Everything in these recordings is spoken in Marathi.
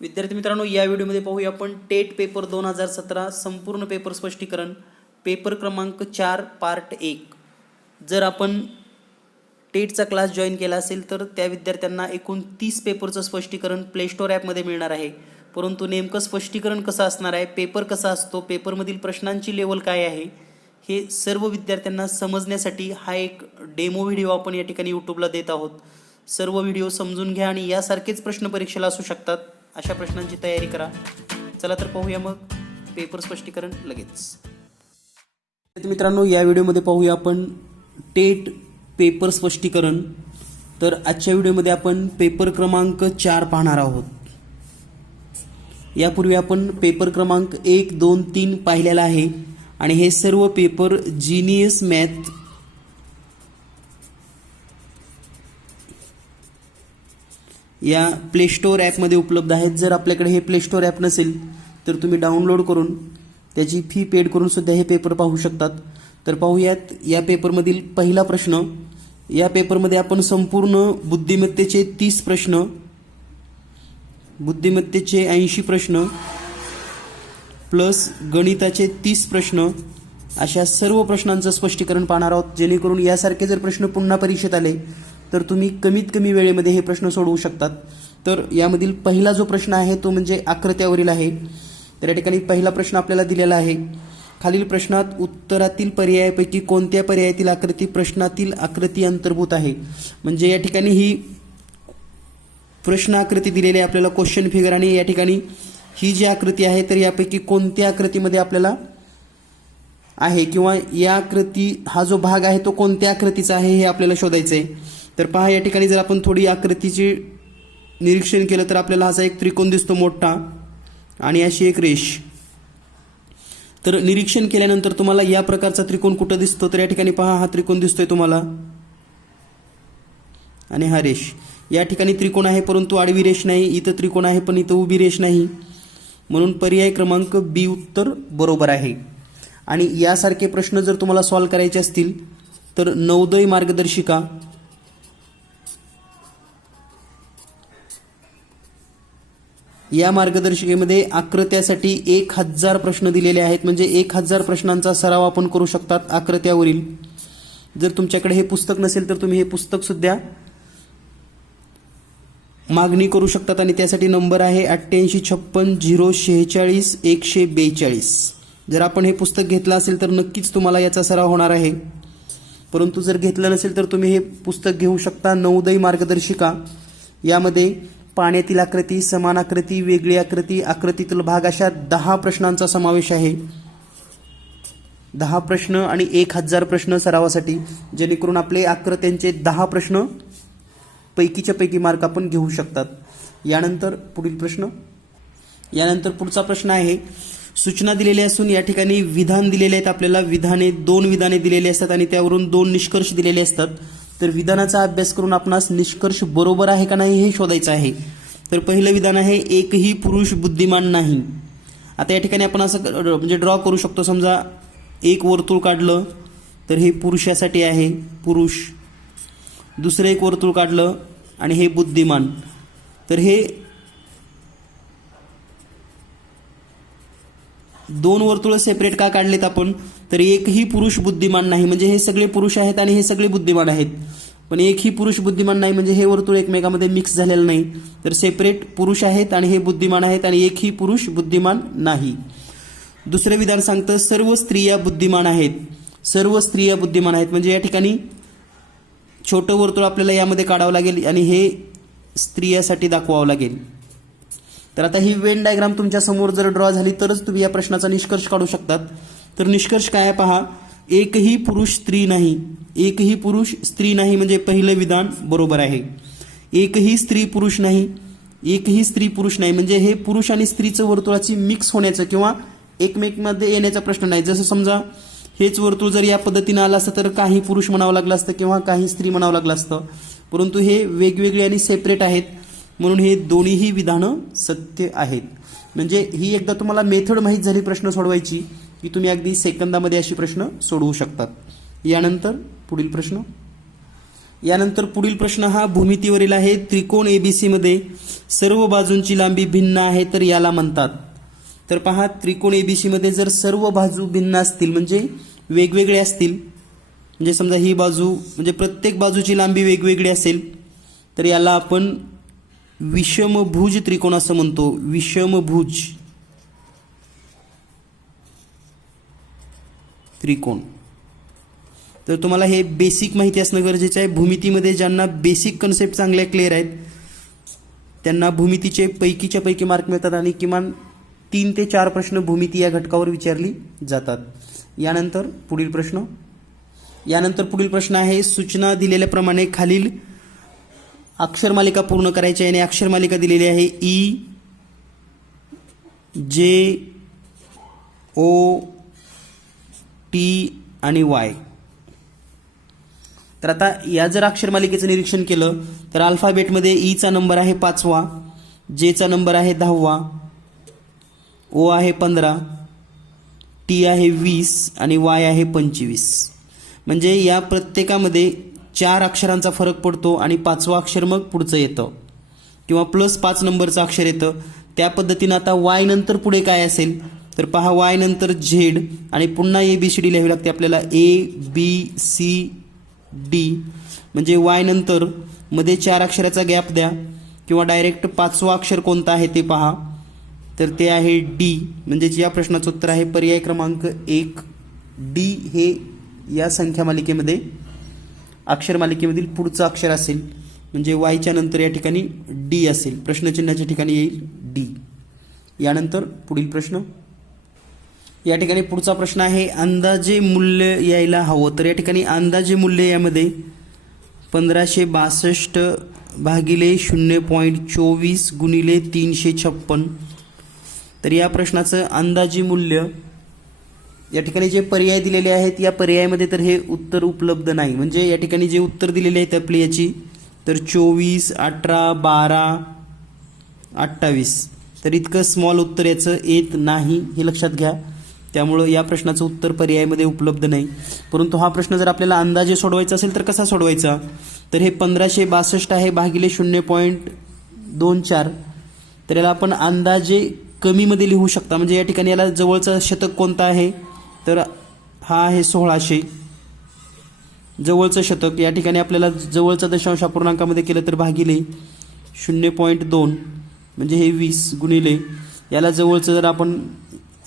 विद्यार्थी मित्रांनो, या व्हिडिओमध्ये पाहूया आपण टेट पेपर 2017 संपूर्ण पेपर स्पष्टीकरण पेपर क्रमांक 4 पार्ट 1। जर आपण टेटचा क्लास जॉईन केला असेल तर त्या विद्यार्थ्यांना एकूण 30 पेपरचं स्पष्टीकरण प्ले स्टोअर ॲपमध्ये मिळणार आहे। परंतु नेमकं स्पष्टीकरण कसं असणार आहे, पेपर कसा असतो, पेपरमधील प्रश्नांची लेवल काय आहे, हे सर्व विद्यार्थ्यांना समजण्यासाठी हा एक डेमो व्हिडिओ आपण या ठिकाणी यूट्यूबला देत आहोत। सर्व व्हिडिओ समजून घ्या आणि यासारखेच प्रश्न परीक्षेला असू शकतात अशा प्रश्नांची तयारी करा। चला तर पाहूया मग पेपर स्पष्टीकरण लगेच। मित्रांनो, या व्हिडिओमध्ये पाहूया आपण टेट पेपर स्पष्टीकरण। तर आजच्या व्हिडिओमध्ये आपण पेपर क्रमांक 4 पाहणार आहोत। यापूर्वी आपण पेपर क्रमांक 1, 2, 3 पाहिलेला आहे आणि हे सर्व पेपर जीनियस मॅथ या प्ले स्टोअर ॲपमध्ये उपलब्ध आहेत। जर आपल्याकडे हे प्ले स्टोअर ॲप नसेल तर तुम्ही डाउनलोड करून त्याची फी पेड करून सुद्धा हे पेपर पाहू शकतात। तर पाहूयात या पेपरमधील पहिला प्रश्न। या पेपरमध्ये आपण संपूर्ण बुद्धिमत्तेचे 30 प्रश्न, बुद्धिमत्तेचे 80 प्रश्न प्लस गणिताचे 30 प्रश्न अशा सर्व प्रश्नांचं स्पष्टीकरण पाहणार आहोत, जेणेकरून यासारखे जर प्रश्न पुन्हा परीक्षेत आले तर तुम्ही कमीत कमी वेळेमध्ये हे प्रश्न सोडवू शकतात। तर यामधील पहिला जो प्रश्न आहे तो म्हणजे आकृत्यावरील आहे। तर या ठिकाणी पहिला प्रश्न आपल्याला दिलेला आहे, खालील प्रश्नात उत्तरातील पर्यायापैकी कोणत्या पर्यायातील आकृती प्रश्नातील आकृती अंतर्भूत आहे। म्हणजे या ठिकाणी ही प्रश्न आकृती दिलेली आहे आपल्याला, क्वेश्चन फिगर, आणि या ठिकाणी ही जी आकृती आहे तर यापैकी कोणत्या आकृतीमध्ये आपल्याला आहे किंवा या आकृती हा जो भाग आहे तो कोणत्या आकृतीचा आहे हे आपल्याला शोधायचं आहे। तर पहा, या ठिकाणी जर आपण थोडी आकृतीचे निरीक्षण केलं तर आपल्याला असा एक त्रिकोण दिसतो मोठा आणि अशी एक रेष। तर निरीक्षण केल्यानंतर तुम्हाला या प्रकारचा त्रिकोण कुठं दिसतो, तर या ठिकाणी पहा हा त्रिकोण दिसतोय तुम्हाला आणि हा रेष। या ठिकाणी त्रिकोण आहे परंतु आडवी रेष नाही, इथं त्रिकोण आहे पण इथं उभी रेष नाही, म्हणून पर्याय क्रमांक बी उत्तर बरोबर आहे। आणि यासारखे प्रश्न जर तुम्हाला सॉल्व्ह करायचे असतील तर नवोदय मार्गदर्शिका या मार्गदर्शिकेमध्ये आकृत्यासाठी 1000 प्रश्न दिलेले आहेत। म्हणजे 1000 प्रश्नांचा सराव आपण करू शकतात आकृत्यावरील। जर तुमच्याकडे हे पुस्तक नसेल तर तुम्ही हे पुस्तक सुद्धा मागणी करू शकतात आणि त्यासाठी नंबर आहे 8856 046 142। जर आपण हे पुस्तक घेतलं असेल तर नक्कीच तुम्हाला याचा सराव होणार आहे, परंतु जर घेतलं नसेल तर तुम्ही हे पुस्तक घेऊ शकता। नवोदय मार्गदर्शिका यामध्ये पाण्यातील आकृती, समान आकृती, वेगळी आकृती, आकृतीतील भाग अशा 10 प्रश्नांचा समावेश आहे। 10 प्रश्न आणि 1000 प्रश्न सरावासाठी, जेणेकरून आपले आकृत्यांचे 10 प्रश्न पैकीच्या पैकी मार्क आपण घेऊ शकतात। यानंतर पुढील प्रश्न, यानंतर पुढचा प्रश्न आहे, सूचना दिलेल्या असून या ठिकाणी विधान दिलेले आहेत आपल्याला। विधाने 2 विधाने दिलेली असतात आणि त्यावरून 2 निष्कर्ष दिलेले असतात। तर विधानाचा अभ्यास करून आपणास निष्कर्ष बरोबर आहे का नाही हे शोधायचं आहे। तर पहिलं विधान आहे, एकही पुरुष बुद्धिमान नाही। आता या ठिकाणी आपण असं म्हणजे ड्रॉ करू शकतो, समजा एक वर्तुळ काढलं तर हे पुरुषासाठी आहे, पुरुष। दुसरं एक वर्तुळ काढलं आणि हे बुद्धिमान। तर हे 2 वर्तुळ सेपरेट का काढलेत आपण, तर एकही पुरुष बुद्धिमान नाही म्हणजे हे सगळे पुरुष आहेत आणि हे सगळे बुद्धिमान आहेत, पण एकही पुरुष बुद्धिमान नाही म्हणजे हे वर्तुळ एकमेकांमध्ये मिक्स झालेलं नाही। तर सेपरेट पुरुष आहेत आणि हे बुद्धिमान आहेत आणि एकही पुरुष बुद्धिमान नाही। दुसरे विधान सांगतं, सर्व स्त्रिया बुद्धिमान आहेत। सर्व स्त्रिया बुद्धिमान आहेत म्हणजे या ठिकाणी छोटं वर्तुळ आपल्याला यामध्ये काढावं लागेल आणि हे स्त्रियासाठी दाखवावं लागेल। तर आता ही वेन डायग्राम तुमच्या समोर जर ड्रॉ झाली तरच तुम्ही या प्रश्नाचा निष्कर्ष काढू शकतात। तर निष्कर्ष काय आहे पहा, एकही पुरुष स्त्री नाही। एकही पुरुष स्त्री नाही म्हणजे पहिलं विधान बरोबर आहे। एकही स्त्री पुरुष नाही, एकही स्त्री पुरुष नाही म्हणजे हे पुरुष आणि स्त्रीचं वर्तुळाची मिक्स होण्याचं किंवा एकमेकांमध्ये येण्याचा प्रश्न नाही। जसं समजा हेच वर्तुळ जर या पद्धतीने आलं असतं तर काही पुरुष म्हणावं लागलं असतं किंवा काही स्त्री म्हणावं लागलं असतं, परंतु हे वेगवेगळे आणि सेपरेट आहेत म्हणून हे दोन्हीही विधानं सत्य आहेत। म्हणजे ही एकदा तुम्हाला मेथड माहीत झाली प्रश्न सोडवायची की तुम्ही अगदी सेकंदामध्ये अशी प्रश्न सोडवू शकतात। यानंतर पुढील प्रश्न, यानंतर पुढील प्रश्न हा भूमितीवरील आहे. त्रिकोण एबीसी मध्ये सर्व बाजूंची लांबी भिन्न आहे तर याला म्हणतात. तर पहा, त्रिकोण एबीसी मध्ये जर सर्व बाजू भिन्न असतील म्हणजे वेगवेगळे असतील, म्हणजे समजा ही बाजू म्हणजे प्रत्येक बाजूची लांबी वेगवेगळी असेल तर याला आपण विषमभुज त्रिकोण असं म्हणतो. विषमभुज त्रिकोण. तर तुम्हाला हे बेसिक माहिती असणं गरजेचं आहे. भूमितीमध्ये ज्यांना बेसिक कन्सेप्ट चांगल्या क्लिअर आहेत त्यांना भूमितीचे पैकीच्या पैकी मार्क मिळतात आणि किमान 3 ते 4 प्रश्न भूमिती या घटकावर विचारली जातात. यानंतर पुढील प्रश्न आहे. सूचना दिलेल्याप्रमाणे खालील अक्षरमालिका पूर्ण करायची आहे आणि अक्षरमालिका दिलेली आहे ई जे ओ टी आणि वाय. तर आता या जर अक्षरमालिकेचं निरीक्षण केलं तर अल्फाबेटमध्ये ईचा नंबर आहे 5वा, जेचा नंबर आहे 10वा, ओ आहे 15, टी आहे 20 आणि वाय आहे 25. म्हणजे या प्रत्येकामध्ये 4 अक्षरांचा फरक पडतो आणि 5वं अक्षर मग पुढचं येतं किंवा +5 नंबरचं अक्षर येतं. त्या पद्धतीनं आता वाय नंतर पुढे काय असेल तर पहा, वाय नंतर झेड आणि पुन्हा ABCD लिहावी लागते आपल्याला. ABCD म्हणजे वाय नंतर मध्ये 4 अक्षराचा गॅप द्या किंवा डायरेक्ट 5वं अक्षर कोणतं आहे ते पहा. तर ते आहे डी. म्हणजे या प्रश्नाचं उत्तर आहे पर्याय क्रमांक 1 डी. हे या संख्या मालिकेमध्ये अक्षरमालिकेमधील पुढचं अक्षर असेल म्हणजे वायच्या नंतर या ठिकाणी डी असेल. प्रश्नचिन्हाच्या ठिकाणी येईल डी. यानंतर पुढील प्रश्न. या ठिकाणी पुढचा प्रश्न आहे अंदाजे मूल्य यायला हवं. तर या ठिकाणी अंदाजे मूल्य यामध्ये 1562 भागिले 0.24 गुणिले 356. तर या प्रश्नाचं अंदाजे मूल्य या ठिकाणी जे पर्याय दिलेले आहेत या पर्यायामध्ये तर हे उत्तर उपलब्ध नाही. म्हणजे या ठिकाणी जे उत्तर दिलेले आहेत आपली याची तर 24, 18, 12, 28. तर इतकं स्मॉल उत्तर याचं येत नाही हे लक्षात घ्या. त्यामुळं या प्रश्नाचं उत्तर पर्यायामध्ये उपलब्ध नाही. परंतु हा प्रश्न जर आपल्याला अंदाजे सोडवायचा असेल तर कसा सोडवायचा तर हे 1562 आहे भागिले 0.24. तर याला आपण अंदाजे कमीमध्ये लिहू शकता. म्हणजे या ठिकाणी याला जवळचा शतक कोणता आहे तर हा आहे 1600. जवळचं शतक या ठिकाणी आपल्याला जवळचा दशांश अपूर्णांकामध्ये केलं तर भागिले 0.2 म्हणजे हे 20 गुणिले याला जवळचं जर आपण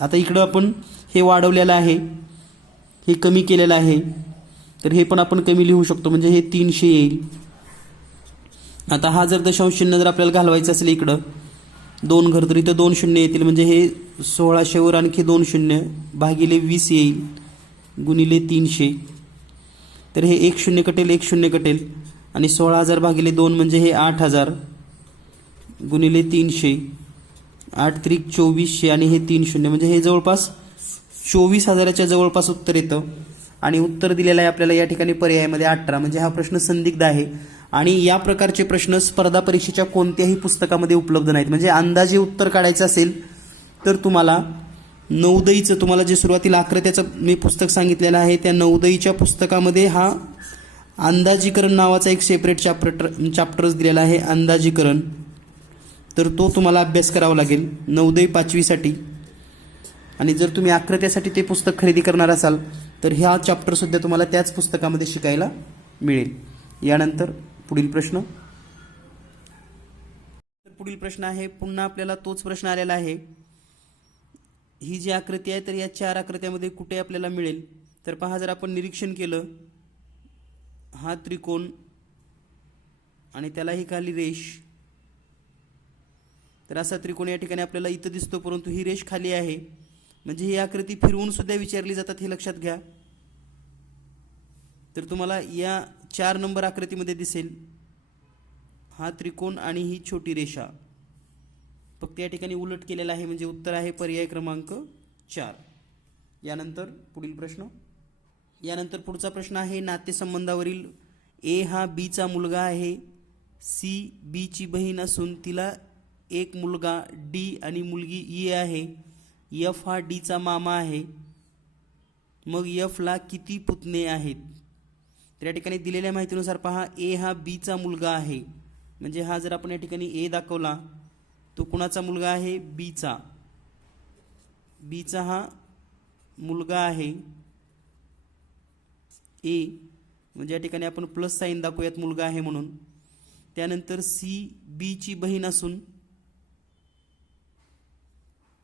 आता इकडं आपण हे वाढवलेलं आहे हे कमी केलेलं आहे तर हे पण आपण कमी लिहू शकतो म्हणजे हे 300 येईल. आता हा जर दशांश चिन्ह जर आपल्याला घालवायचं असेल इकडं 2 घर तर इथं 2 शून्य येतील म्हणजे हे 1600 वर आणखी 2 शून्य भागिले 20 येईल गुणिले 300. तर हे 1 शून्य कटेल 1 शून्य कटेल आणि 16,000 भागिले 2 म्हणजे हे 8,000 गुणिले 300. 8 त्रिक 2400 आणि हे 3 शून्य म्हणजे हे जवळपास 24,000च्या जवळपास उत्तर येतं. आणि उत्तर दिलेलं आहे आपल्याला या ठिकाणी पर्यायामध्ये 18. म्हणजे हा प्रश्न संदिग्ध आहे आणि या प्रकारचे प्रश्न स्पर्धा परीक्षेच्या कोणत्याही पुस्तकामध्ये उपलब्ध नाहीत. म्हणजे अंदाजे उत्तर काढायचं असेल तर तुम्हाला नवोदयीचं तुम्हाला जे सुरुवातीला आकृत्याचं मी पुस्तक सांगितलेलं आहे त्या नवोदयीच्या पुस्तकामध्ये हा अंदाजीकरण नावाचा एक सेपरेट चॅप्टरच दिलेला आहे अंदाजीकरण. तर तो तुम्हाला अभ्यास करावा लागेल नवोदय 5वीसाठी. आणि जर तुम्ही आकृत्यासाठी ते पुस्तक खरेदी करणार असाल तर ह्या चॅप्टरसुद्धा तुम्हाला त्याच पुस्तकामध्ये शिकायला मिळेल. यानंतर पुढील प्रश्न. पुढील प्रश्न आहे पुन्हा आपल्याला तोच प्रश्न आलेला आहे. ही जी आकृती आहे तर या 4 आकृत्यामध्ये कुठे आपल्याला मिळेल तर पहा जर आपण निरीक्षण केलं हा त्रिकोण आणि त्याला ही खाली रेष. तर असा त्रिकोण या ठिकाणी आपल्याला इथं दिसतो परंतु ही रेष खाली आहे म्हणजे ही आकृती फिरवून सुद्धा विचारली जातात हे लक्षात घ्या. तर तुम्हाला या 4 नंबर आकृतीमध्ये दिसेल हा त्रिकोण आणि ही छोटी रेषा फक्त या ठिकाणी उलट केलेला आहे म्हणजे उत्तर आहे पर्याय क्रमांक 4. यानंतर पुढील प्रश्न. यानंतर पुढचा प्रश्न आहे नातेसंबंधावरील ए हा बी चा मुलगा आहे, सी बी ची बहीण असून तिला एक मुलगा डी आणि मुलगी ई आहे. एफ हा डी चा मामा आहे. मग एफ ला किती पुतणे आहेत. तर या ठिकाणी दिलेल्या माहितीनुसार पहा, ए हा बीचा मुलगा आहे. म्हणजे हा जर आपण या ठिकाणी ए दाखवला तो कुणाचा मुलगा आहे? बीचा. बीचा हा मुलगा आहे ए, म्हणजे या ठिकाणी आपण प्लस साईन दाखवूयात मुलगा आहे म्हणून. त्यानंतर सी बीची बहीण असून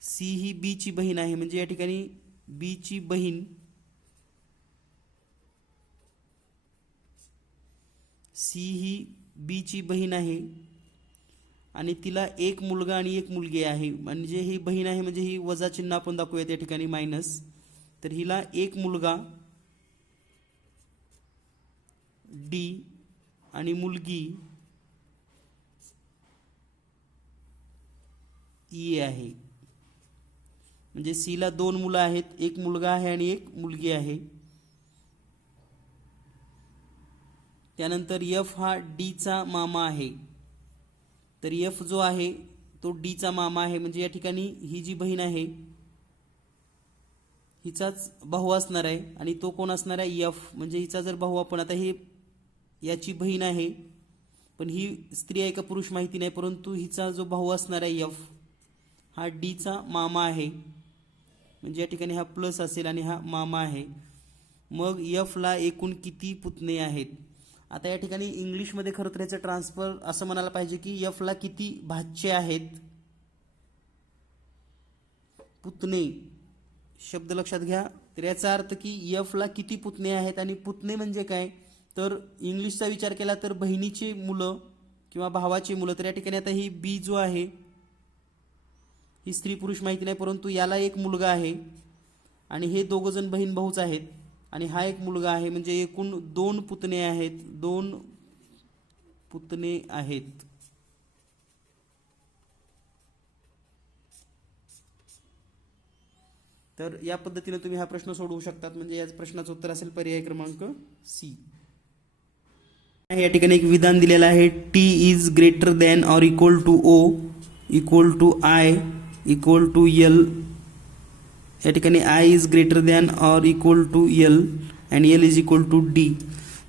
सी ही बीची बहीण आहे, म्हणजे या ठिकाणी बीची बहीण सी ही बीची बहीण आहे आणि तिला एक मुलगा आणि एक मुलगी आहे. म्हणजे ही बहीण आहे म्हणजे ही वजा चिन्ह आपण दाखवूयात या ठिकाणी मायनस. तर हिला एक मुलगा डी आणि मुलगी ई आहे. म्हणजे सीला दोन मुलं आहेत, एक मुलगा आहे आणि एक मुलगी आहे. त्यानंतर एफ हा डीचा मामा आहे. तर एफ जो आहे तो डीचा मामा आहे, म्हणजे या ठिकाणी ही जी बहीण आहे हिचाच भाऊ असणार आहे आणि तो कोण असणार आहे? एफ. म्हणजे हिचा जर भाऊ आपण आता हे याची बहीण आहे पण ही स्त्री आहे का पुरुष माहिती नाही, परंतु हिचा जो भाऊ असणार आहे एफ हा डीचा मामा आहे. म्हणजे या ठिकाणी हा प्लस असेल आणि हा मामा आहे. मग एफला एकूण किती पुतणे आहेत? आता या ठिकाणी इंग्लिशमध्ये खरं तर याचं ट्रान्सफर असं म्हणायला पाहिजे की एफला किती भाचे आहेत. पुतणे शब्द लक्षात घ्या. तर याचा अर्थ की एफला किती पुतणे आहेत. आणि पुतणे म्हणजे काय? तर इंग्लिशचा विचार केला तर बहिणीची मुलं किंवा भावाची मुलं. तर या ठिकाणी आता ही बी जो आहे ही स्त्री पुरुष माहिती नाही, परंतु याला एक मुलगा आहे आणि हे दोघं जण बहीण भाऊच आहेत आणि हा एक मुलगा आहे. म्हणजे एकूण 2 पुतणे आहेत. 2 पुतणे आहेत. तर या पद्धतीने तुम्ही हा प्रश्न सोडवू शकतात. म्हणजे या प्रश्नाचं उत्तर असेल पर्याय क्रमांक सी. या ठिकाणी एक विधान दिलेलं आहे, T is greater than or equal to O equal to I equal to L. या ठिकाणी I is greater than or equal to L and L is equal to D.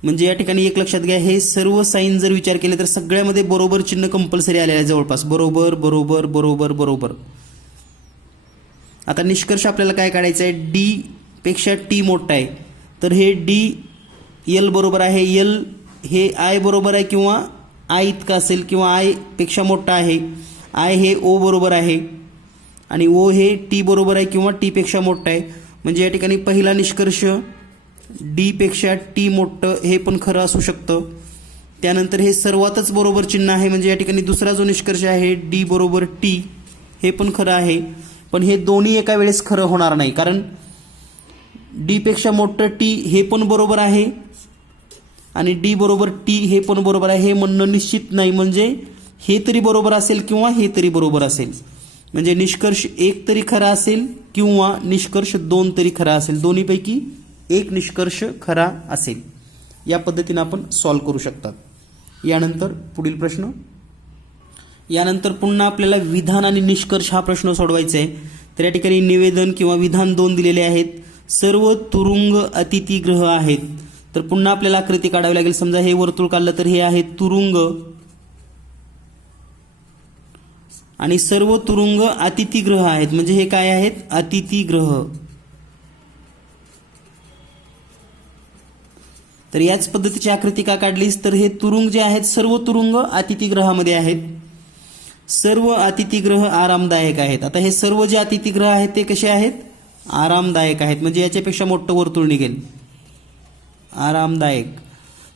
म्हणजे या ठिकाणी एक लक्षात घ्या, हे सर्व साईन जर विचार केले तर सगळ्यामध्ये बरोबर चिन्ह कंपल्सरी आलेलं आहे जवळपास. बरोबर बरोबर बरोबर बरोबर. आता निष्कर्ष आपल्याला काय काढायचा आहे? डी पेक्षा टी मोठा आहे तर हे डी एल बरोबर आहे. एल हे आय बरोबर आहे किंवा आय इतका असेल किंवा आय पेक्षा मोठा आहे. आय हे ओ बरोबर आहे आणि ओ हे टी बरोबर आहे किंवा टी पेक्षा मोठा आहे. म्हणजे या ठिकाणी पहिला निष्कर्ष डी पेक्षा टी मोठं हे पण खरं असू शकतं. त्यानंतर हे सर्वातच बरोबर चिन्ह आहे. म्हणजे या ठिकाणी दुसरा जो निष्कर्ष आहे डी बरोबर टी हे पण खरं आहे. पण हे दोन्ही एका वेळेस खरं होणार नाही, कारण डी पेक्षा मोठं टी हे पण बरोबर आहे आणि डी बरोबर टी हे पण बरोबर आहे हे म्हणणं निश्चित नाही. म्हणजे हे तरी बरोबर असेल किंवा हे तरी बरोबर असेल. म्हणजे निष्कर्ष एक तरी खरा असेल किंवा निष्कर्ष 2 तरी खरा असेल. दोन्हीपैकी एक निष्कर्ष खरा असेल. या पद्धतीने आपण सॉल्व्ह करू शकतात. यानंतर पुढील प्रश्न. यानंतर पुन्हा आपल्याला विधान आणि निष्कर्ष हा प्रश्न सोडवायचा आहे. तर या ठिकाणी निवेदन किंवा विधान 2 दिलेले आहेत. सर्व तुरुंग अतिथीगृह आहेत. तर पुन्हा आपल्याला आकृती काढावी लागेल. समजा हे वर्तुळ काढलं तर हे आहे तुरुंग आणि सर्व तुरुंग अतिथीगृह आहेत. म्हणजे हे काय आहेत? अतिथीगृह. तर याच पद्धतीची आकृती का काढलीस? तर हे तुरुंग जे आहेत सर्व तुरुंग अतिथीगृहामध्ये आहेत. सर्व अतिथीगृह आरामदायक आहेत. आता हे सर्व जे अतिथीगृह आहेत ते कसे आहेत? आरामदायक आहेत. म्हणजे याच्यापेक्षा मोठं वर्तुळ निघेल आरामदायक.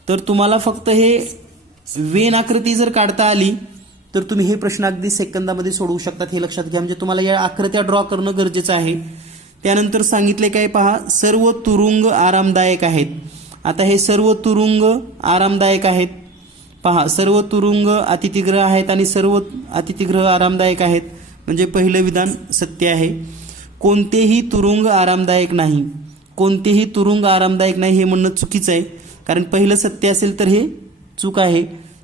तर तुम्हाला फक्त हे वेन आकृती जर काढता आली तर तुम्ही हे प्रश्न अगदी सेकंदामध्ये सोडवू शकतात. हे लक्षात घ्या. म्हणजे तुम्हाला या आकृत्या ड्रॉ करणं गरजेचं आहे. त्यानंतर सांगितले काय पहा, सर्व तुरुंग आरामदायक आहेत. आता हे सर्व तुरुंग आरामदायक आहेत. पहा, सर्व तुरुंग अतिथीगृह आहेत आणि सर्व अतिथीगृह आरामदायक आहेत. म्हणजे पहिलं विधान सत्य आहे. कोणतेही तुरुंग आरामदायक नाही. कोणतेही तुरुंग आरामदायक नाही हे म्हणणं चुकीचं आहे, कारण पहिलं सत्य असेल तर हे चूक आहे.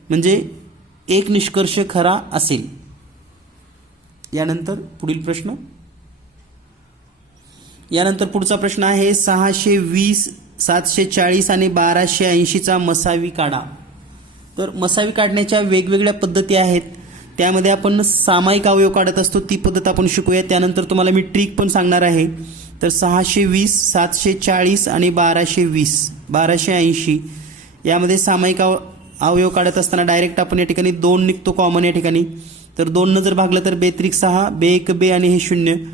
म्हणजे एक निष्कर्ष खरा असेल. यानंतर पुढील प्रश्न. यानंतर पुढचा प्रश्न आहे 620 740 आणि 1280चा मसावी काढा. तर मसावी काढण्याच्या वेगवेगळ्या पद्धती आहेत. त्यामध्ये आपण सामायिक अवयव काढत असतो ती पद्धत आपण शिकूया. त्यानंतर तुम्हाला मी ट्रिक पण सांगणार आहे. तर 620, 740 आणि 1280 यामध्ये सामायिक अवयव काढत असताना डायरेक्ट आपण या ठिकाणी 2 निघतो कॉमन या ठिकाणी. तर 2 जर भागलं तर 2-6 2 2 आणि हे 0.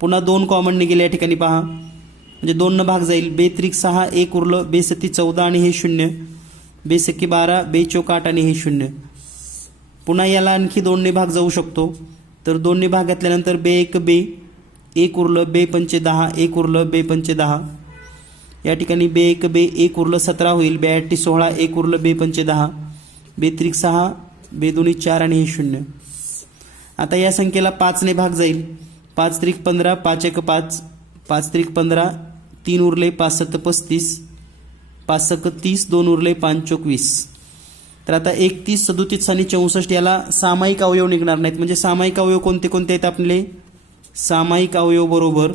पुन्हा 2 कॉमन निघेले या ठिकाणी पहा, म्हणजे 2 भाग जाईल. 2-6 1 उरलं, 2-7 14 आणि हे 0, 2-6 12 2-4 8 आणि हे 0. पुन्हा याला आणखी 2 भाग जाऊ शकतो. तर 2 भाग घातल्यानंतर 2-1 1 उरलं, 2-5 10 1 उरलं, 2-5 10. या ठिकाणी 2-1 1 उरलं 17 होईल, 2-8 16 1 उरलं, 2-5 10, 2-6 2-2 4 आणि हे 0. आता या संख्येला 5 ने भाग जाईल. 5-3 15 5-1 5 5-3 15 3 उरले, 5-7 35 5-6 30 2 उरले, 5-4 20. तर आता 31 37 आणि 64 याला सामायिक अवयव निघणार नाहीत. म्हणजे सामायिक अवयव कोणते कोणते आहेत आपले? सामायिक अवयव बरोबर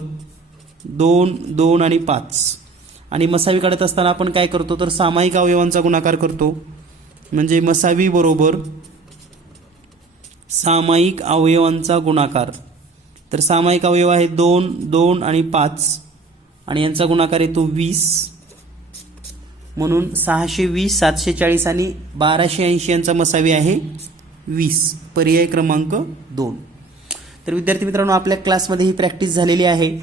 2 2 आणि 5. आणि मसावी काढत असताना आपण काय करतो तर सामायिक अवयवांचा गुणाकार करतो. म्हणजे मसावी बरोबर सामायिक अवयवांचा गुणाकार. तर सामायिक अवयव आहे 2 2 आणि 5 आणि यांचा गुणाकार येतो 20. म्हणून 620 740 आणि 1280 यांचा मसावी आहे 20. पर्याय क्रमांक 2. तर विद्यार्थी मित्रांनो, आपल्या क्लासमध्ये ही प्रॅक्टिस झालेली आहे.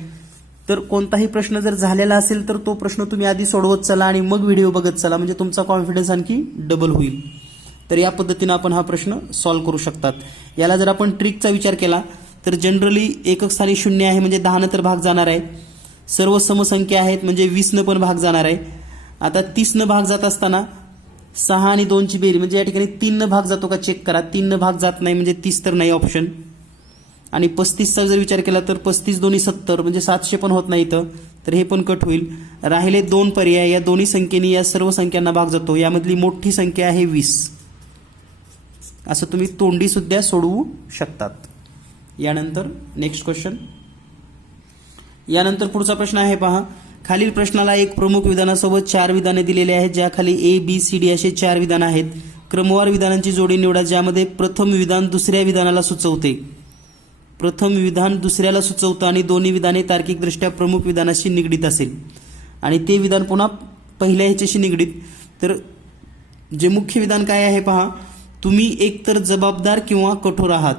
तर कोणताही प्रश्न जर झालेला असेल तर तो प्रश्न तुम्ही आधी सोडवत चला आणि मग व्हिडिओ बघत चला, म्हणजे तुमचा कॉन्फिडन्स आणखी डबल होईल. तर या पद्धतीने आपण हा प्रश्न सॉल्व्ह करू शकतात. याला जर आपण ट्रिकचा विचार केला तर जनरली एकक स्थानी 0 आहे म्हणजे 10 तर भाग जाणार आहे. सर्व समसंख्या आहेत म्हणजे 20 पण भाग जाणार आहे. आता 30 भाग जात असताना 6 आणि 2 ची बेरीज म्हणजे या ठिकाणी 3 भाग जातो का चेक करा. 3 भाग जात नाही म्हणजे 30 तर नाही ऑप्शन. आणि 35चा जर विचार केला तर 35 दोन्ही 70 म्हणजे 700 पण होत नाही इथं, तर हे पण कट होईल. राहिले 2 पर्याय. या दोन्ही संख्येने या सर्व संख्यांना भाग जातो. यामधली मोठी संख्या आहे 20. असं तुम्ही तोंडी सुद्धा सोडवू शकतात. यानंतर नेक्स्ट क्वेश्चन. यानंतर पुढचा प्रश्न आहे पहा. खालील प्रश्नाला एक प्रमुख विधानासोबत 4 विधाने दिलेली आहेत, ज्याखाली ABCD असे 4 विधान आहेत. क्रमवार विधानांची जोडी निवडा ज्यामध्ये प्रथम विधान दुसऱ्या विधानाला सुचवते. प्रथम विधान दुसऱ्याला सुचवतं आणि दोन्ही विधाने तार्किकदृष्ट्या प्रमुख विधानाशी निगडीत असेल आणि ते विधान पुन्हा पहिल्या ह्याच्याशी निगडीत. तर जे मुख्य विधान काय आहे पहा. तुम्ही एकतर जबाबदार किंवा कठोर आहात.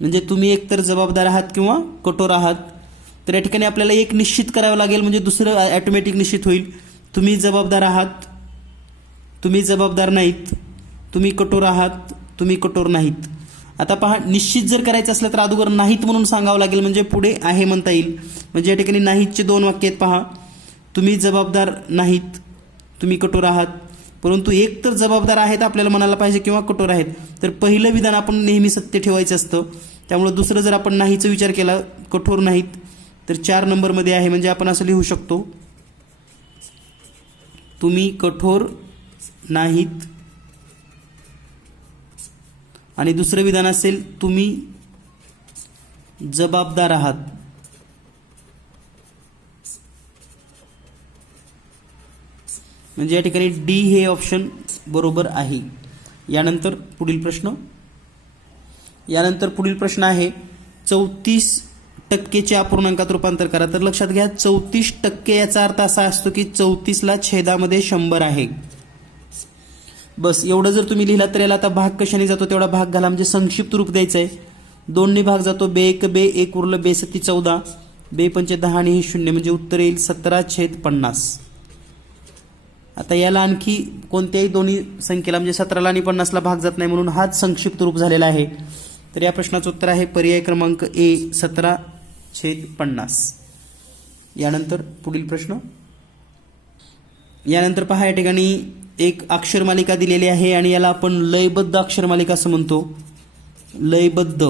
म्हणजे तुम्ही एकतर जबाबदार आहात किंवा कठोर आहात. तर या ठिकाणी आपल्याला एक निश्चित करावं लागेल म्हणजे दुसरं ऑटोमॅटिक निश्चित होईल. तुम्ही जबाबदार आहात, तुम्ही जबाबदार नाहीत, तुम्ही कठोर आहात, तुम्ही कठोर नाहीत. आता पहा, निश्चित जर करायचं असलं तर अगोदर नाहीत म्हणून सांगावं लागेल म्हणजे पुढे आहे म्हणता येईल. म्हणजे या ठिकाणी नाहीतचे 2 वाक्य आहेत पहा. तुम्ही जबाबदार नाहीत, तुम्ही कठोर आहात. परंतु एक तर जबाबदार आहेत आपल्याला म्हणायला पाहिजे किंवा कठोर आहेत. तर पहिलं विधान आपण नेहमी सत्य ठेवायचं असतं. त्यामुळे दुसरं जर आपण नाहीचा विचार केला, कठोर नाहीत, तर 4 नंबरमध्ये आहे. म्हणजे आपण असं लिहू शकतो, तुम्ही कठोर नाहीत. आणि दुसरं विधान असेल तुम्ही जबाबदार आहात. म्हणजे या ठिकाणी डी हे ऑप्शन बरोबर आहे. यानंतर पुढील प्रश्न आहे 34% अपूर्णांकात रूपांतर करा. तर लक्षात घ्या 34% याचा अर्थ असा असतो की 34ला छेदामध्ये 100 आहे. बस एवढं जर तुम्ही लिहिला तर याला आता भाग कशाने जातो तेवढा भाग घाला. म्हणजे संक्षिप्त रूप द्यायचं आहे. 2 भाग जातो 2-1 2-1 उरलं 2-7 14 2-5 10 आणि हे 0 म्हणजे उत्तर येईल 17/50. आता याला आणखी कोणत्याही दोन्ही संख्येला म्हणजे 17ला आणि 50ला भाग जात नाही म्हणून हाच संक्षिप्त रूप झालेला आहे. तर या प्रश्नाचं उत्तर आहे पर्याय क्रमांक ए 17/50. यानंतर पुढील प्रश्न. यानंतर पहा, या ठिकाणी एक अक्षरमालिका दिलेली आहे आणि याला आपण लयबद्ध अक्षरमालिका असं म्हणतो. लयबद्ध.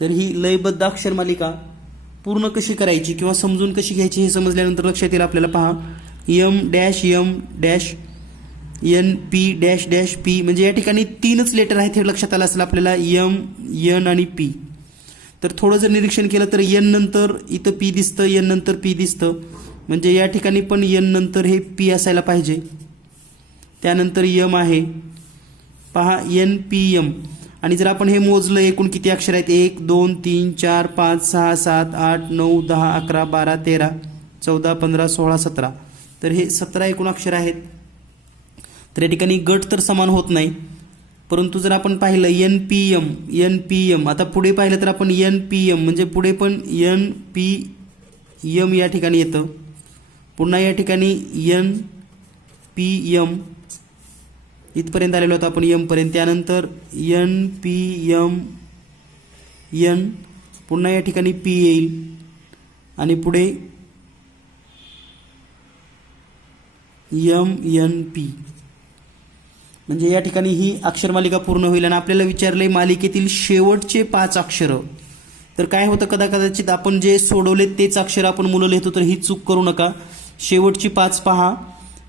तर ही लयबद्ध अक्षरमालिका पूर्ण कशी करायची किंवा समजून कशी घ्यायची हे समजल्यानंतर लक्षात येईल आपल्याला. पहा, M-M-NP-P म्हणजे या ठिकाणी 3च लेटर आहेत हे लक्षात आलं असेल आपल्याला, M, N आणि P. तर थोडं जर निरीक्षण केलं तर एन नंतर इथं पी दिसतं, एन नंतर पी दिसतं, म्हणजे या ठिकाणी पण एन नंतर हे पी असायला पाहिजे. त्यानंतर यम आहे पहा, एन पी यम. आणि जर आपण हे मोजलं एकूण किती अक्षर आहेत, 1 2 3 4 5 6 7 8 9 10 11 12 13 14 15 16 17, तर हे 17 एकूण अक्षर आहेत. तर या ठिकाणी गट तर समान होत नाही, परंतु जर आपण पाहिलं एन पी एम, आता पुढे पाहिलं तर आपण एन पी एम म्हणजे पुढे पण एन पी एम या ठिकाणी येतं. पुन्हा या ठिकाणी एन पी एम इथपर्यंत आलेलो होतो आपण एमपर्यंत. त्यानंतर एन पी एम एन, पुन्हा या ठिकाणी पी येईल आणि पुढे एम एन पी, म्हणजे या ठिकाणी ही अक्षरमालिका पूर्ण होईल. आणि आपल्याला विचारले मालिकेतील शेवटचे 5 अक्षरं. तर काय होतं, कदाचित आपण जे सोडवले तेच अक्षर आपण मुलं लिहितो, तर ही चूक करू नका. शेवटची 5 पहा,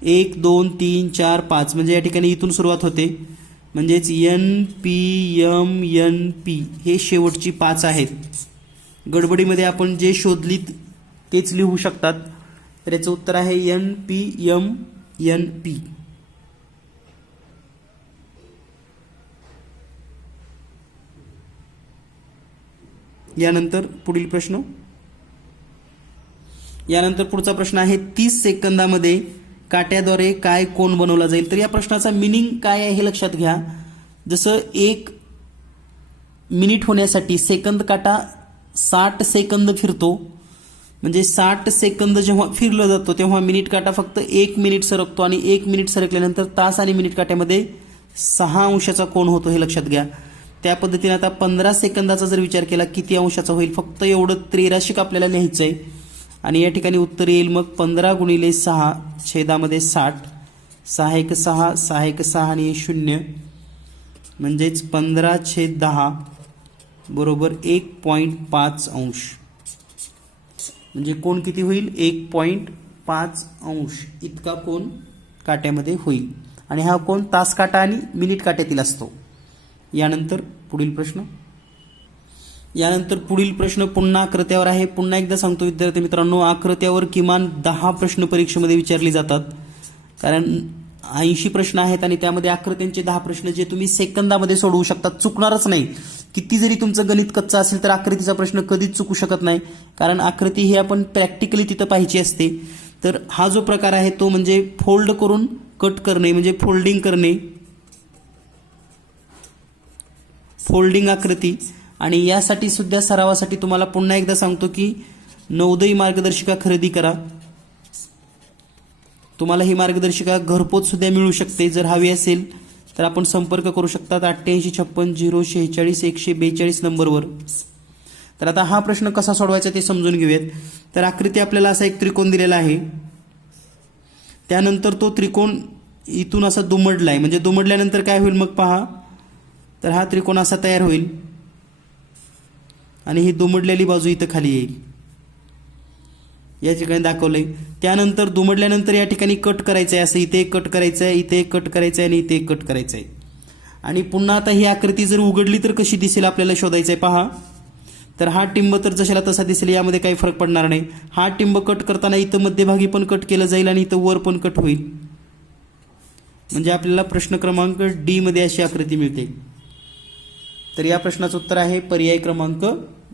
1 2 3 4 5, म्हणजे या ठिकाणी इथून सुरुवात होते, म्हणजेच N P M N P हे शेवटची 5 आहेत. गडबडीमध्ये आपण जे शोधलीत तेच लिहू शकतात. तर याचं उत्तर आहे N P M N P. यानंतर पुढील प्रश्न, यानंतर पुढचा प्रश्न आहे 30 सेकंदामध्ये काट्याद्वारे काय कोन बनवला जाईल. तर या प्रश्नाचा मिनिंग काय आहे हे लक्षात घ्या. जसं 1 मिनिट होण्यासाठी सेकंद काटा 60 सेकंद फिरतो, म्हणजे 60 सेकंद जेव्हा फिरलं जातो तेव्हा मिनिट काटा फक्त 1 मिनिट सरकतो, आणि 1 मिनिट सरकल्यानंतर तास आणि मिनिट काट्यामध्ये 6 अंशाचा कोन होतो, हे लक्षात घ्या. त्या पद्धतीने आता 15 सेकंदाचा जर विचार केला किती अंशाचा होईल, फक्त एवढं 13 आपल्याला लिहायचं आहे. आणि या ठिकाणी उत्तर येईल मग 15 गुणिले 6 छेदामध्ये 60, 6 1 6 6 1 6 आणि 0, म्हणजेच 15/10 बरोबर 1.5 अंश. म्हणजे कोण किती होईल, 1.5 अंश इतका कोण काट्यामध्ये होईल. आणि हा कोण तास काटा आणि मिनिट काट्यातील असतो. यानंतर पुढील प्रश्न, यानंतर पुढील प्रश्न पुन्हा आकृत्यावर आहे. पुन्हा एकदा सांगतो विद्यार्थी मित्रांनो, आकृत्यावर किमान 10 प्रश्न परीक्षेमध्ये विचारले जातात, कारण 80 प्रश्न आहेत आणि त्यामध्ये आकृत्यांचे 10 प्रश्न जे तुम्ही सेकंदामध्ये सोडवू शकतात, चुकणारच नाही. किती जरी तुमचं गणित कच्चं असेल तर आकृतीचा प्रश्न कधीच चुकू शकत नाही, कारण आकृती ही आपण प्रॅक्टिकली तिथं पाहिजे असते. तर हा जो प्रकार आहे तो म्हणजे फोल्ड करून कट करणे, म्हणजे फोल्डिंग करणे, फोल्डिंग आकृती. आणि यासाठी सुद्धा सरावासाठी तुम्हाला पुन्हा एकदा सांगतो की नवोदय मार्गदर्शिका खरेदी करा. तुम्हाला ही मार्गदर्शिका घरपोच सुद्धा मिळू शकते. जर हवी असेल तर आपण संपर्क करू शकतात 8856 046 142 नंबरवर. तर आता हा प्रश्न कसा सोडवायचा ते समजून घेऊयात. तर आकृती आपल्याला असा एक त्रिकोण दिलेला आहे, त्यानंतर तो त्रिकोण इथून असा दुमडला आहे, म्हणजे दुमडल्यानंतर काय होईल मग पहा, तर हा त्रिकोण असा तयार होईल आणि ही दुमडलेली बाजू इथं खाली येईल, या ठिकाणी दाखवलंय. त्यानंतर दुमडल्यानंतर या ठिकाणी कट करायचं आहे, असं इथे एक कट करायचं आहे, इथे एक कट करायचं आहे आणि इथे एक कट करायचं आहे. आणि पुन्हा आता ही आकृती जर उघडली तर कशी दिसेल आपल्याला शोधायचं आहे. पहा, तर हा टिंब तर जशाला तसा दिसेल, यामध्ये काही फरक पडणार नाही. हा टिंब कट करताना इथं मध्यभागी पण कट केलं जाईल आणि इथं वर पण कट होईल, म्हणजे आपल्याला प्रश्न क्रमांक डी मध्ये अशी आकृती मिळते. तर या प्रश्नाचं उत्तर आहे पर्याय क्रमांक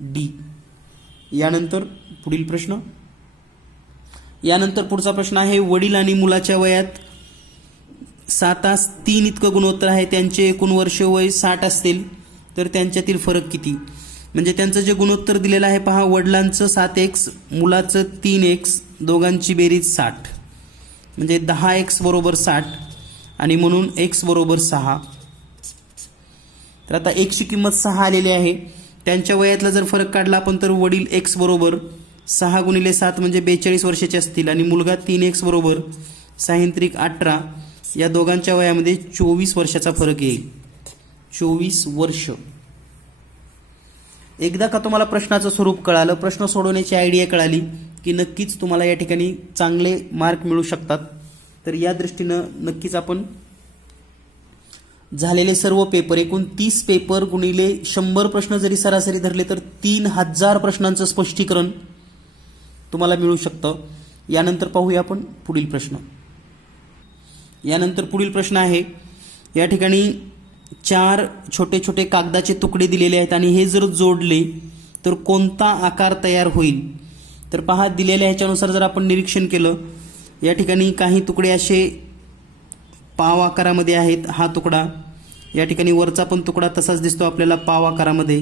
डी. यानंतर पुढील प्रश्न, यानंतर पुढचा प्रश्न आहे वडील आणि मुलाच्या वयात 7:3 इतकं गुणोत्तर आहे, त्यांचे एकूण वर्ष वय 60 असतील तर त्यांच्यातील फरक किती. म्हणजे त्यांचं जे गुणोत्तर दिलेलं आहे पहा, वडिलांचं 7x, मुलाचं 3x, दोघांची बेरीज 60, म्हणजे 10x बरोबर 60 आणि म्हणून x बरोबर 6. तर आता x ची किंमत 6 आलेली आहे. त्यांच्या वयातला जर फरक काढला आपण तर वडील x बरोबर 6 गुणिले 7 म्हणजे 42 वर्षाचे असतील आणि मुलगा 3x बरोबर 6×18, या दोघांच्या वयामध्ये 24 वर्षाचा फरक येईल. 24 वर्ष. एकदा का तुम्हाला प्रश्नाचं स्वरूप कळालं, प्रश्न सोडवण्याची आयडिया कळाली की नक्कीच तुम्हाला या ठिकाणी चांगले मार्क मिळू शकतात. तर या दृष्टीनं नक्कीच आपण झालेले सर्व पेपर एकूण 30 पेपर गुणिले 100 प्रश्न जरी सरासरी धरले तर 3000 प्रश्नांचं स्पष्टीकरण तुम्हाला मिळू शकतं. यानंतर पाहूया आपण पुढील प्रश्न. यानंतर पुढील प्रश्न आहे, या ठिकाणी 4 छोटे छोटे कागदाचे तुकडे दिलेले आहेत आणि हे जर जोडले तर कोणता आकार तयार होईल. तर पहा, दिलेल्या ह्याच्यानुसार जर आपण निरीक्षण केलं, या ठिकाणी काही तुकडे असे पाव आकारामध्ये आहेत. हा तुकडा, या ठिकाणी वरचा पण तुकडा तसाच दिसतो आपल्याला पाव आकारामध्ये.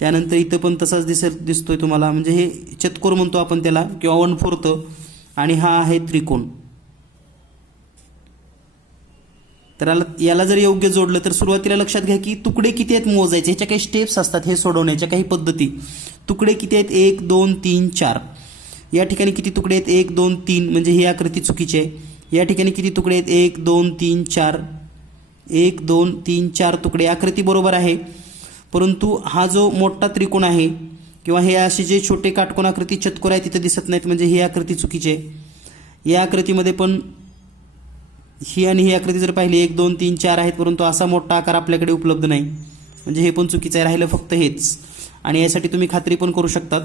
त्यानंतर इथं पण तसाच दिसतोय तुम्हाला, म्हणजे हे चतकोर म्हणतो आपण त्याला किंवा 1/4. आणि हा आहे त्रिकोण. तर याला जर योग्य जोडलं तर सुरुवातीला लक्षात घ्या की तुकडे किती आहेत मोजायचे. ह्याच्या काही स्टेप्स असतात, हे सोडवण्याच्या काही पद्धती. तुकडे किती आहेत, 1 2 3 4. या ठिकाणी किती तुकडे आहेत, 1 2 3, म्हणजे ही आकृती चुकीची आहे. या ठिकाणी किती तुकडे आहेत, 1 2 3 4. 1 2 3 4 तुकडे, आकृती बरोबर आहे. परंतु हा जो मोठा त्रिकोण आहे किंवा हे असे जे छोटे काटकोन आकृती चतकोर आहे तिथे दिसत नाहीत, म्हणजे ही आकृती चुकीची आहे. या आकृतीमध्ये पण ही आणि ही आकृती जर पाहिली 1 2 3 4 आहेत, परंतु असा मोठा आकार आपल्याकडे उपलब्ध नाही, म्हणजे हे पण चुकीचं आहे. राहिलं फक्त हेच. आणि यासाठी तुम्ही खात्री पण करू शकतात.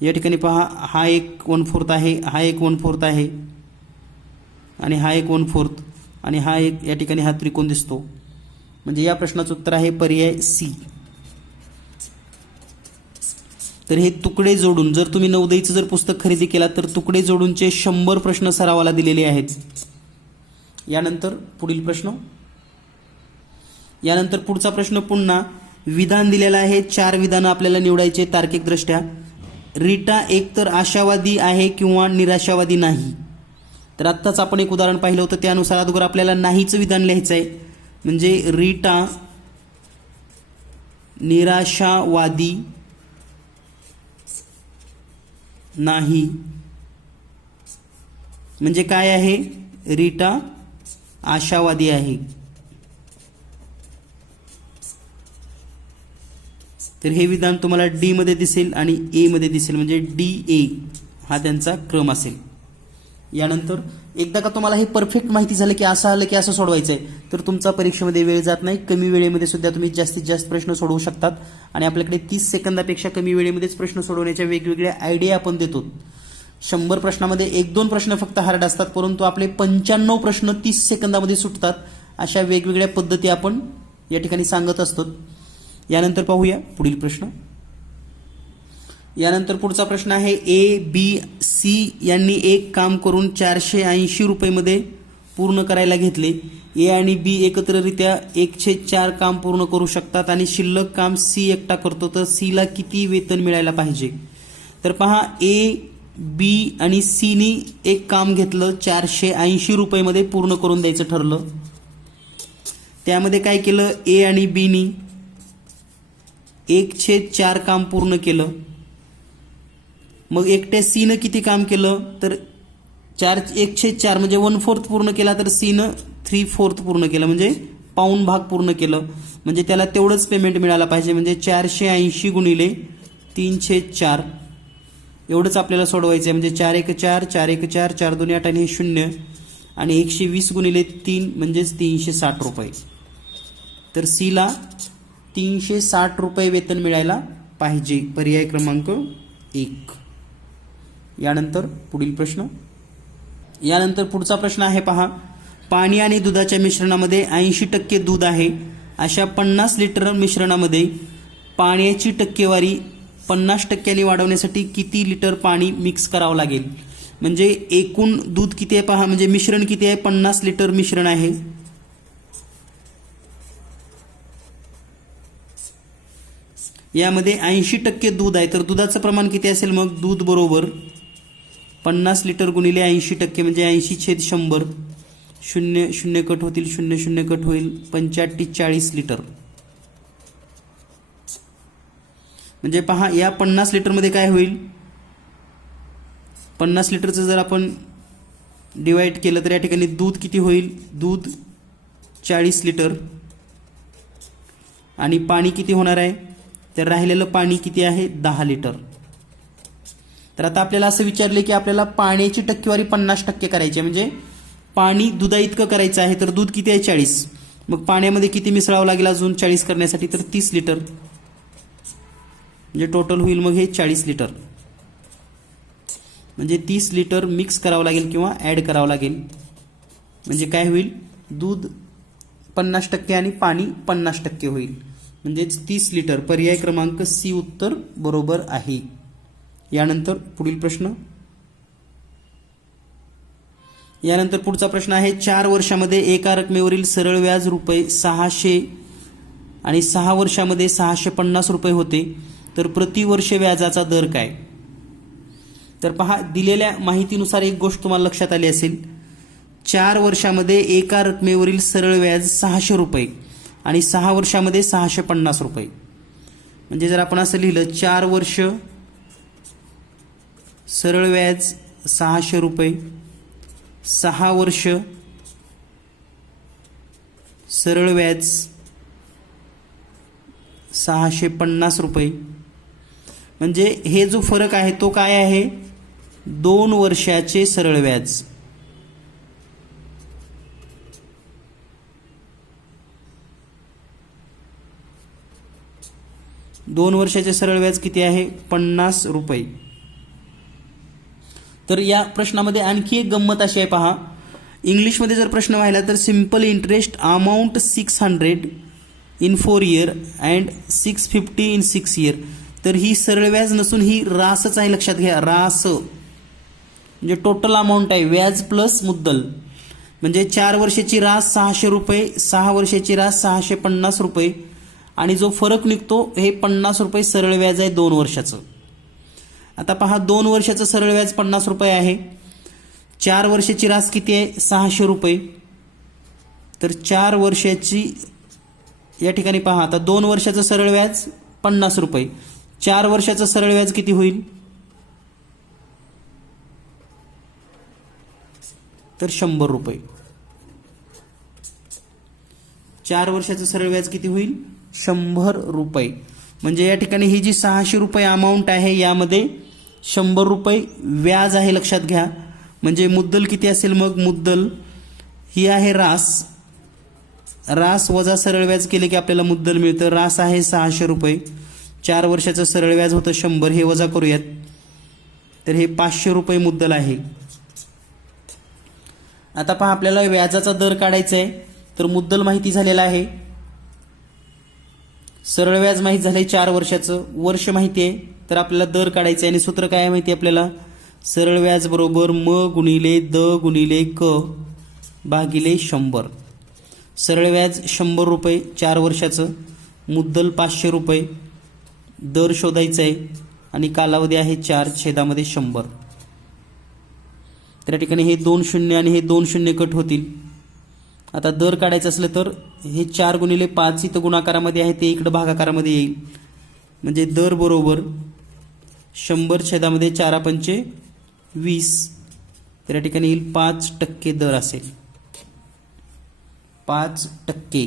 या ठिकाणी पहा, हा एक 1/4 आहे, हा एक 1/4 आहे आणि हा एक 1/4 आणि हा एक, या ठिकाणी हा त्रिकोण दिसतो. म्हणजे या प्रश्नाचं उत्तर आहे पर्याय सी. तर हे तुकडे जोडून, जर तुम्ही नवोदयचं जर पुस्तक खरेदी केला तर तुकडे जोडूनचे 100 प्रश्न सरावाला दिलेले आहेत. यानंतर पुढील प्रश्न. यानंतर पुढचा प्रश्न पुन्हा विधान दिलेला आहे. 4 विधानं आपल्याला निवडायचे तार्किकदृष्ट्या. रीटा एकतर आशावादी आहे किंवा निराशावादी नाही. तर आत्ताच आपण एक उदाहरण पाहिलं होतं, त्यानुसार अगोदर आपल्याला नाहीचं विधान लिहायचं आहे. म्हणजे रीटा निराशावादी नाही. म्हणजे काय आहे, रीटा आशावादी आहे. तर हे विधान तुम्हाला डी मध्ये दिसेल आणि ए मध्ये दिसेल, म्हणजे डी ए हा त्यांचा क्रम असेल. यानंतर एकदा का तुम्हाला हे परफेक्ट माहिती झालं की असं आलं की असं सोडवायचं आहे, तर तुमचा परीक्षेमध्ये वेळ जात नाही. कमी वेळेमध्ये सुद्धा तुम्ही जास्तीत जास्त प्रश्न सोडवू शकतात. आणि आपल्याकडे 30 सेकंदापेक्षा कमी वेळेमध्येच प्रश्न सोडवण्याच्या वेगवेगळ्या आयडिया आपण देतो. 100 प्रश्नामध्ये 1-2 प्रश्न फक्त हार्ड असतात, परंतु आपले 95 प्रश्न 30 सेकंदामध्ये सुटतात. अशा वेगवेगळ्या पद्धती आपण या ठिकाणी सांगत असतो. यानंतर पाहूया पुढील प्रश्न. यानंतर पुढचा प्रश्न आहे, ए बी सी यांनी एक काम करून 480 रुपये पूर्ण करायला घेतले. ए आणि बी एकत्ररित्या 1/4 काम पूर्ण करू शकतात आणि शिल्लक काम सी एकटा करतो, तर सी ला किती वेतन मिळायला पाहिजे. तर पहा, ए बी आणि सी नी एक काम घेतलं, 480 रुपये पूर्ण करून द्यायचं ठरलं. त्यामध्ये काय केलं, ए आणि बी नी 1/4 काम पूर्ण केलं. मग एकट्या सी न किती काम केलं, तर 1/4 म्हणजे 1/4 पूर्ण केला, तर सी न 3/4 पूर्ण केलं, म्हणजे पाऊण भाग पूर्ण केलं. म्हणजे त्याला तेवढंच पेमेंट मिळायला पाहिजे. म्हणजे 480 गुणिले 3/4 एवढंच आपल्याला सोडवायचं आहे. म्हणजे 4 1 4, 4 1 4, 4 2 8 आणि हे 0 आणि 120 गुणिले 3 म्हणजेच 360 रुपये. तर सी ला 360 रुपये वेतन मिळायला पाहिजे. पर्याय क्रमांक 1. यानंतर पुढील प्रश्न. यानंतर पुढचा प्रश्न आहे पहा, पाणी आणि दुधाच्या मिश्रणामध्ये 80% दूध आहे. अशा 50 लिटर मिश्रणामध्ये पाण्याची टक्केवारी 50% वाढवण्यासाठी किती लिटर पाणी मिक्स करावं लागेल. म्हणजे एकूण दूध किती आहे पहा, म्हणजे मिश्रण किती आहे, 50 लिटर मिश्रण आहे. यामध्ये 80% दूध आहे, तर दुधाचं प्रमाण किती असेल. मग दूध बरोबर 50 लिटर गुणिले 80% म्हणजे 80/100. 0 0 कट होतील, 0 0 कट होईल, 85 40 लिटर. म्हणजे पहा, या 50 लिटरमध्ये काय होईल, 50 लिटरचं जर आपण डिवाइड केलं तर या ठिकाणी दूध किती होईल, दूध 40 लिटर आणि पाणी किती होणार आहे, तर राहिलेलं पाणी किती आहे, 10 लिटर. तर आता आपल्याला असं विचारले की आपल्याला पाण्याची टक्केवारी 50% करायची आहे. म्हणजे पाणी दुधा इतकं करायचं आहे, तर दूध किती आहे, 40. मग पाण्यामध्ये किती मिसळावं लागेल अजून 40 करण्यासाठी, तर 30 लिटर, म्हणजे टोटल होईल मग हे 40 लिटर. म्हणजे 30 लिटर मिक्स करावं लागेल किंवा ॲड करावं लागेल. म्हणजे काय होईल, दूध 50% आणि पाणी 50% होईल. म्हणजेच 30 लिटर. पर्याय क्रमांक सी उत्तर बरोबर आहे. यानंतर पुढील प्रश्न. यानंतर पुढचा प्रश्न आहे, 4 वर्षामध्ये एका रकमेवरील सरळ व्याज रुपये 600 आणि 6 वर्षामध्ये 650 रुपये होते, तर प्रतिवर्ष व्याजाचा दर काय? तर पहा, दिलेल्या माहितीनुसार एक गोष्ट तुम्हाला लक्षात आली असेल. 4 वर्षामध्ये एका रकमेवरील सरळ व्याज 600 रुपये आणि 6 वर्षामध्ये 650 रुपये. म्हणजे जर आपण असं लिहिलं, 4 वर्ष सरळ व्याज 600 रुपये, 6 वर्ष सरळ व्याज 650 रुपये. म्हणजे हे जो फरक आहे तो काय आहे, 2 वर्षाचे सरळ व्याज. दोन वर्षाचे सरळ व्याज किती आहे, 50 रुपये. तर या प्रश्नामध्ये आणखी एक गंमत अशी आहे पहा, इंग्लिशमध्ये जर प्रश्न व्हायला तर simple interest amount 600 in 4 year and 650 in 6 year. तर ही सरळ व्याज नसून ही रासच आहे, लक्षात घ्या, रास. म्हणजे टोटल अमाऊंट आहे, व्याज प्लस मुद्दल. म्हणजे 4 वर्षाची रास 600 रुपये, 6 वर्षाची रास 650 रुपये, आणि जो फरक निघतो हे 50 रुपये सरळ व्याज आहे 2 वर्षाचं. आता पहा, 2 वर्षाचं सरळ व्याज 50 रुपये आहे, 4 वर्षाची रास किती आहे, 600 रुपये. तर 4 वर्षाची, या ठिकाणी पहा, आता 2 वर्षाचं सरळ व्याज 50 रुपये, 4 वर्षाचं सरळ व्याज किती होईल, तर 100 रुपये. 4 वर्षाचं सरळ व्याज किती होईल, 100 रुपये. म्हणजे या ठिकाणी ही जी 600 रुपये अमाऊंट आहे यामध्ये 100 रुपये व्याज आहे, लक्षात घ्या. म्हणजे मुद्दल किती असेल, मग मुद्दल ही आहे रास, रास वजा सरळ व्याज केले की आपल्याला मुद्दल मिळतं. रास आहे 600 रुपये, 4 वर्षाचं सरळ व्याज होतं 100, हे वजा करूयात, तर हे 500 रुपये मुद्दल आहे. आता पहा, आपल्याला व्याजाचा दर काढायचा आहे. तर मुद्दल माहिती झालेला आहे, सरळ व्याज माहिती झालंय 4 वर्षाचं, वर्ष माहिती आहे, तर आपल्याला दर काढायचं आहे. आणि सूत्र काय माहिती आपल्याला, सरळ व्याज बरोबर म गुणिले द गुणिले क भागिले 100. सरळ व्याज 100 रुपये 4 वर्षाचं, मुद्दल 500 रुपये, दर शोधायचा आहे, आणि कालावधी आहे 4/100. तर या ठिकाणी हे 2 शून्य आणि हे 2 शून्य कट होतील. आता दर काढायचं असलं तर हे 4 गुणिले 5 इथं गुणाकारामध्ये आहे, ते इकडं भागाकारामध्ये येईल. म्हणजे दर बरोबर 100/4 20. तर या ठिकाणी येईल 5% दर असेल, 5%.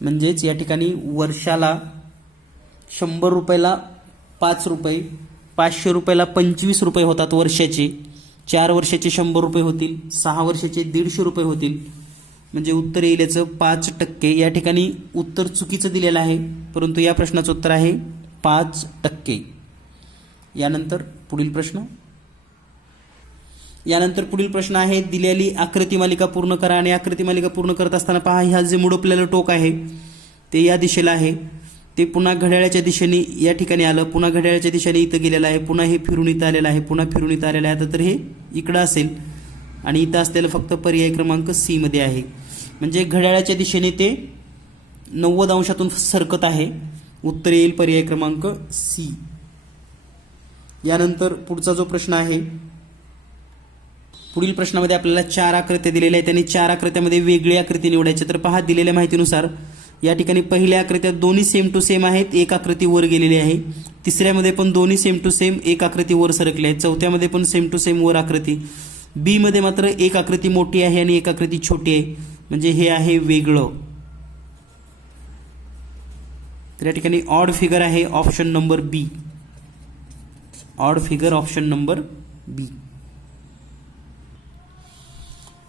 म्हणजेच या ठिकाणी वर्षाला 100 रुपयाला 5 रुपये, 500 रुपयाला 25 रुपये होतात वर्षाचे. 4 वर्षाचे 100 रुपये होतील, 6 वर्षाचे 150 रुपये होतील. म्हणजे उत्तर येईल याचं 5%. या ठिकाणी उत्तर चुकीचं दिलेलं आहे, परंतु या प्रश्नाचं उत्तर आहे 5%. यानंतर पुढील प्रश्न आहे, दिलेली आकृती मालिका पूर्ण करा. आणि आकृती मालिका पूर्ण करत असताना पहा, ह्या जे मुडपलेलं टोक आहे ते या दिशेला आहे, ते पुन्हा घड्याळाच्या दिशेने या ठिकाणी आलं, पुन्हा घड्याळाच्या दिशेने इथं गेलेलं आहे, पुन्हा हे फिरून इथं आलेलं आहे, पुन्हा फिरून इथं आलेलं आहे. तर हे इकडं असेल आणि इथं असलेलं फक्त पर्याय क्रमांक सी मध्ये आहे. म्हणजे घड्याळाच्या दिशेने ते 90 अंशातून सरकत आहे. उत्तर येईल पर्याय क्रमांक सी. यानंतर पुढचा जो प्रश्न आहे, पुढील प्रश्नामध्ये आपल्याला 4 आकृत्या दिलेल्या आहेत आणि 4 आकृत्यामध्ये वेगळी आकृती निवडायची. तर पहा, दिलेल्या माहितीनुसार या ठिकाणी पहिल्या आकृत्यात दोन्ही सेम टू सेम आहेत, एक आकृती वर गेलेली आहे. तिसऱ्यामध्ये पण दोन्ही सेम टू सेम, एक आकृती वर सरकली आहे. चौथ्यामध्ये पण सेम टू सेम वर आकृती. बी मध्ये मात्र एक आकृती मोठी आहे आणि एक आकृती छोटी आहे, म्हणजे हे आहे वेगळं. तर या ठिकाणी ऑड फिगर आहे ऑप्शन नंबर बी. ऑड फिगर ऑप्शन नंबर बी.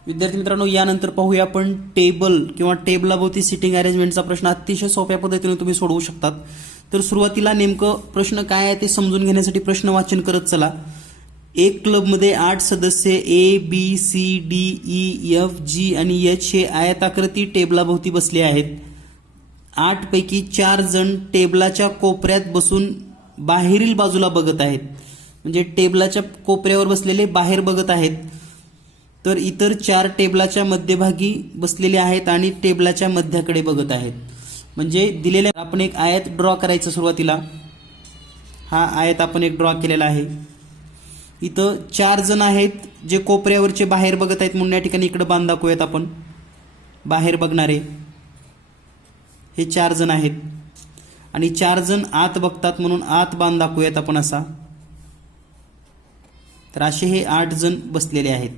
विद्यार्थी मित्रांनो, यानंतर पाहूया आपण टेबल किंवा टेबलाभोवती सिटिंग अरेंजमेंटचा प्रश्न अतिशय सोप्या पद्धतीने तुम्ही सोडवू शकतात. तर सुरुवातीला नेमकं प्रश्न काय आहे ते समजून घेण्यासाठी प्रश्न वाचन करत चला. एक क्लबमध्ये 8 सदस्य A B C D E F G आणि एच हे आयताकृती टेबलाभोवती बसले आहेत. 8 पैकी 4 जण टेबलाच्या कोपऱ्यात बसून बाहेरील बाजूला बघत आहेत. म्हणजे टेबलाच्या कोपऱ्यावर बसलेले बाहेर बघत आहेत. तर इतर 4 टेबलाच्या मध्यभागी बसलेले आहेत आणि टेबलाच्या मध्याकडे बघत आहेत. म्हणजे दिलेल्या आपण एक आयत ड्रॉ करायचं. सुरुवातीला हा आयत आपण एक ड्रॉ केलेला आहे. इथं 4 जण आहेत जे कोपऱ्यावरचे बाहेर बघत आहेत म्हणून या ठिकाणी इकडे बाण दाखवूयात आपण. बाहेर बघणारे हे 4 जण आहेत आणि 4 जण आत बघतात म्हणून आत बाण दाखवूयात आपण असा. तर असे हे 8 जण बसलेले आहेत.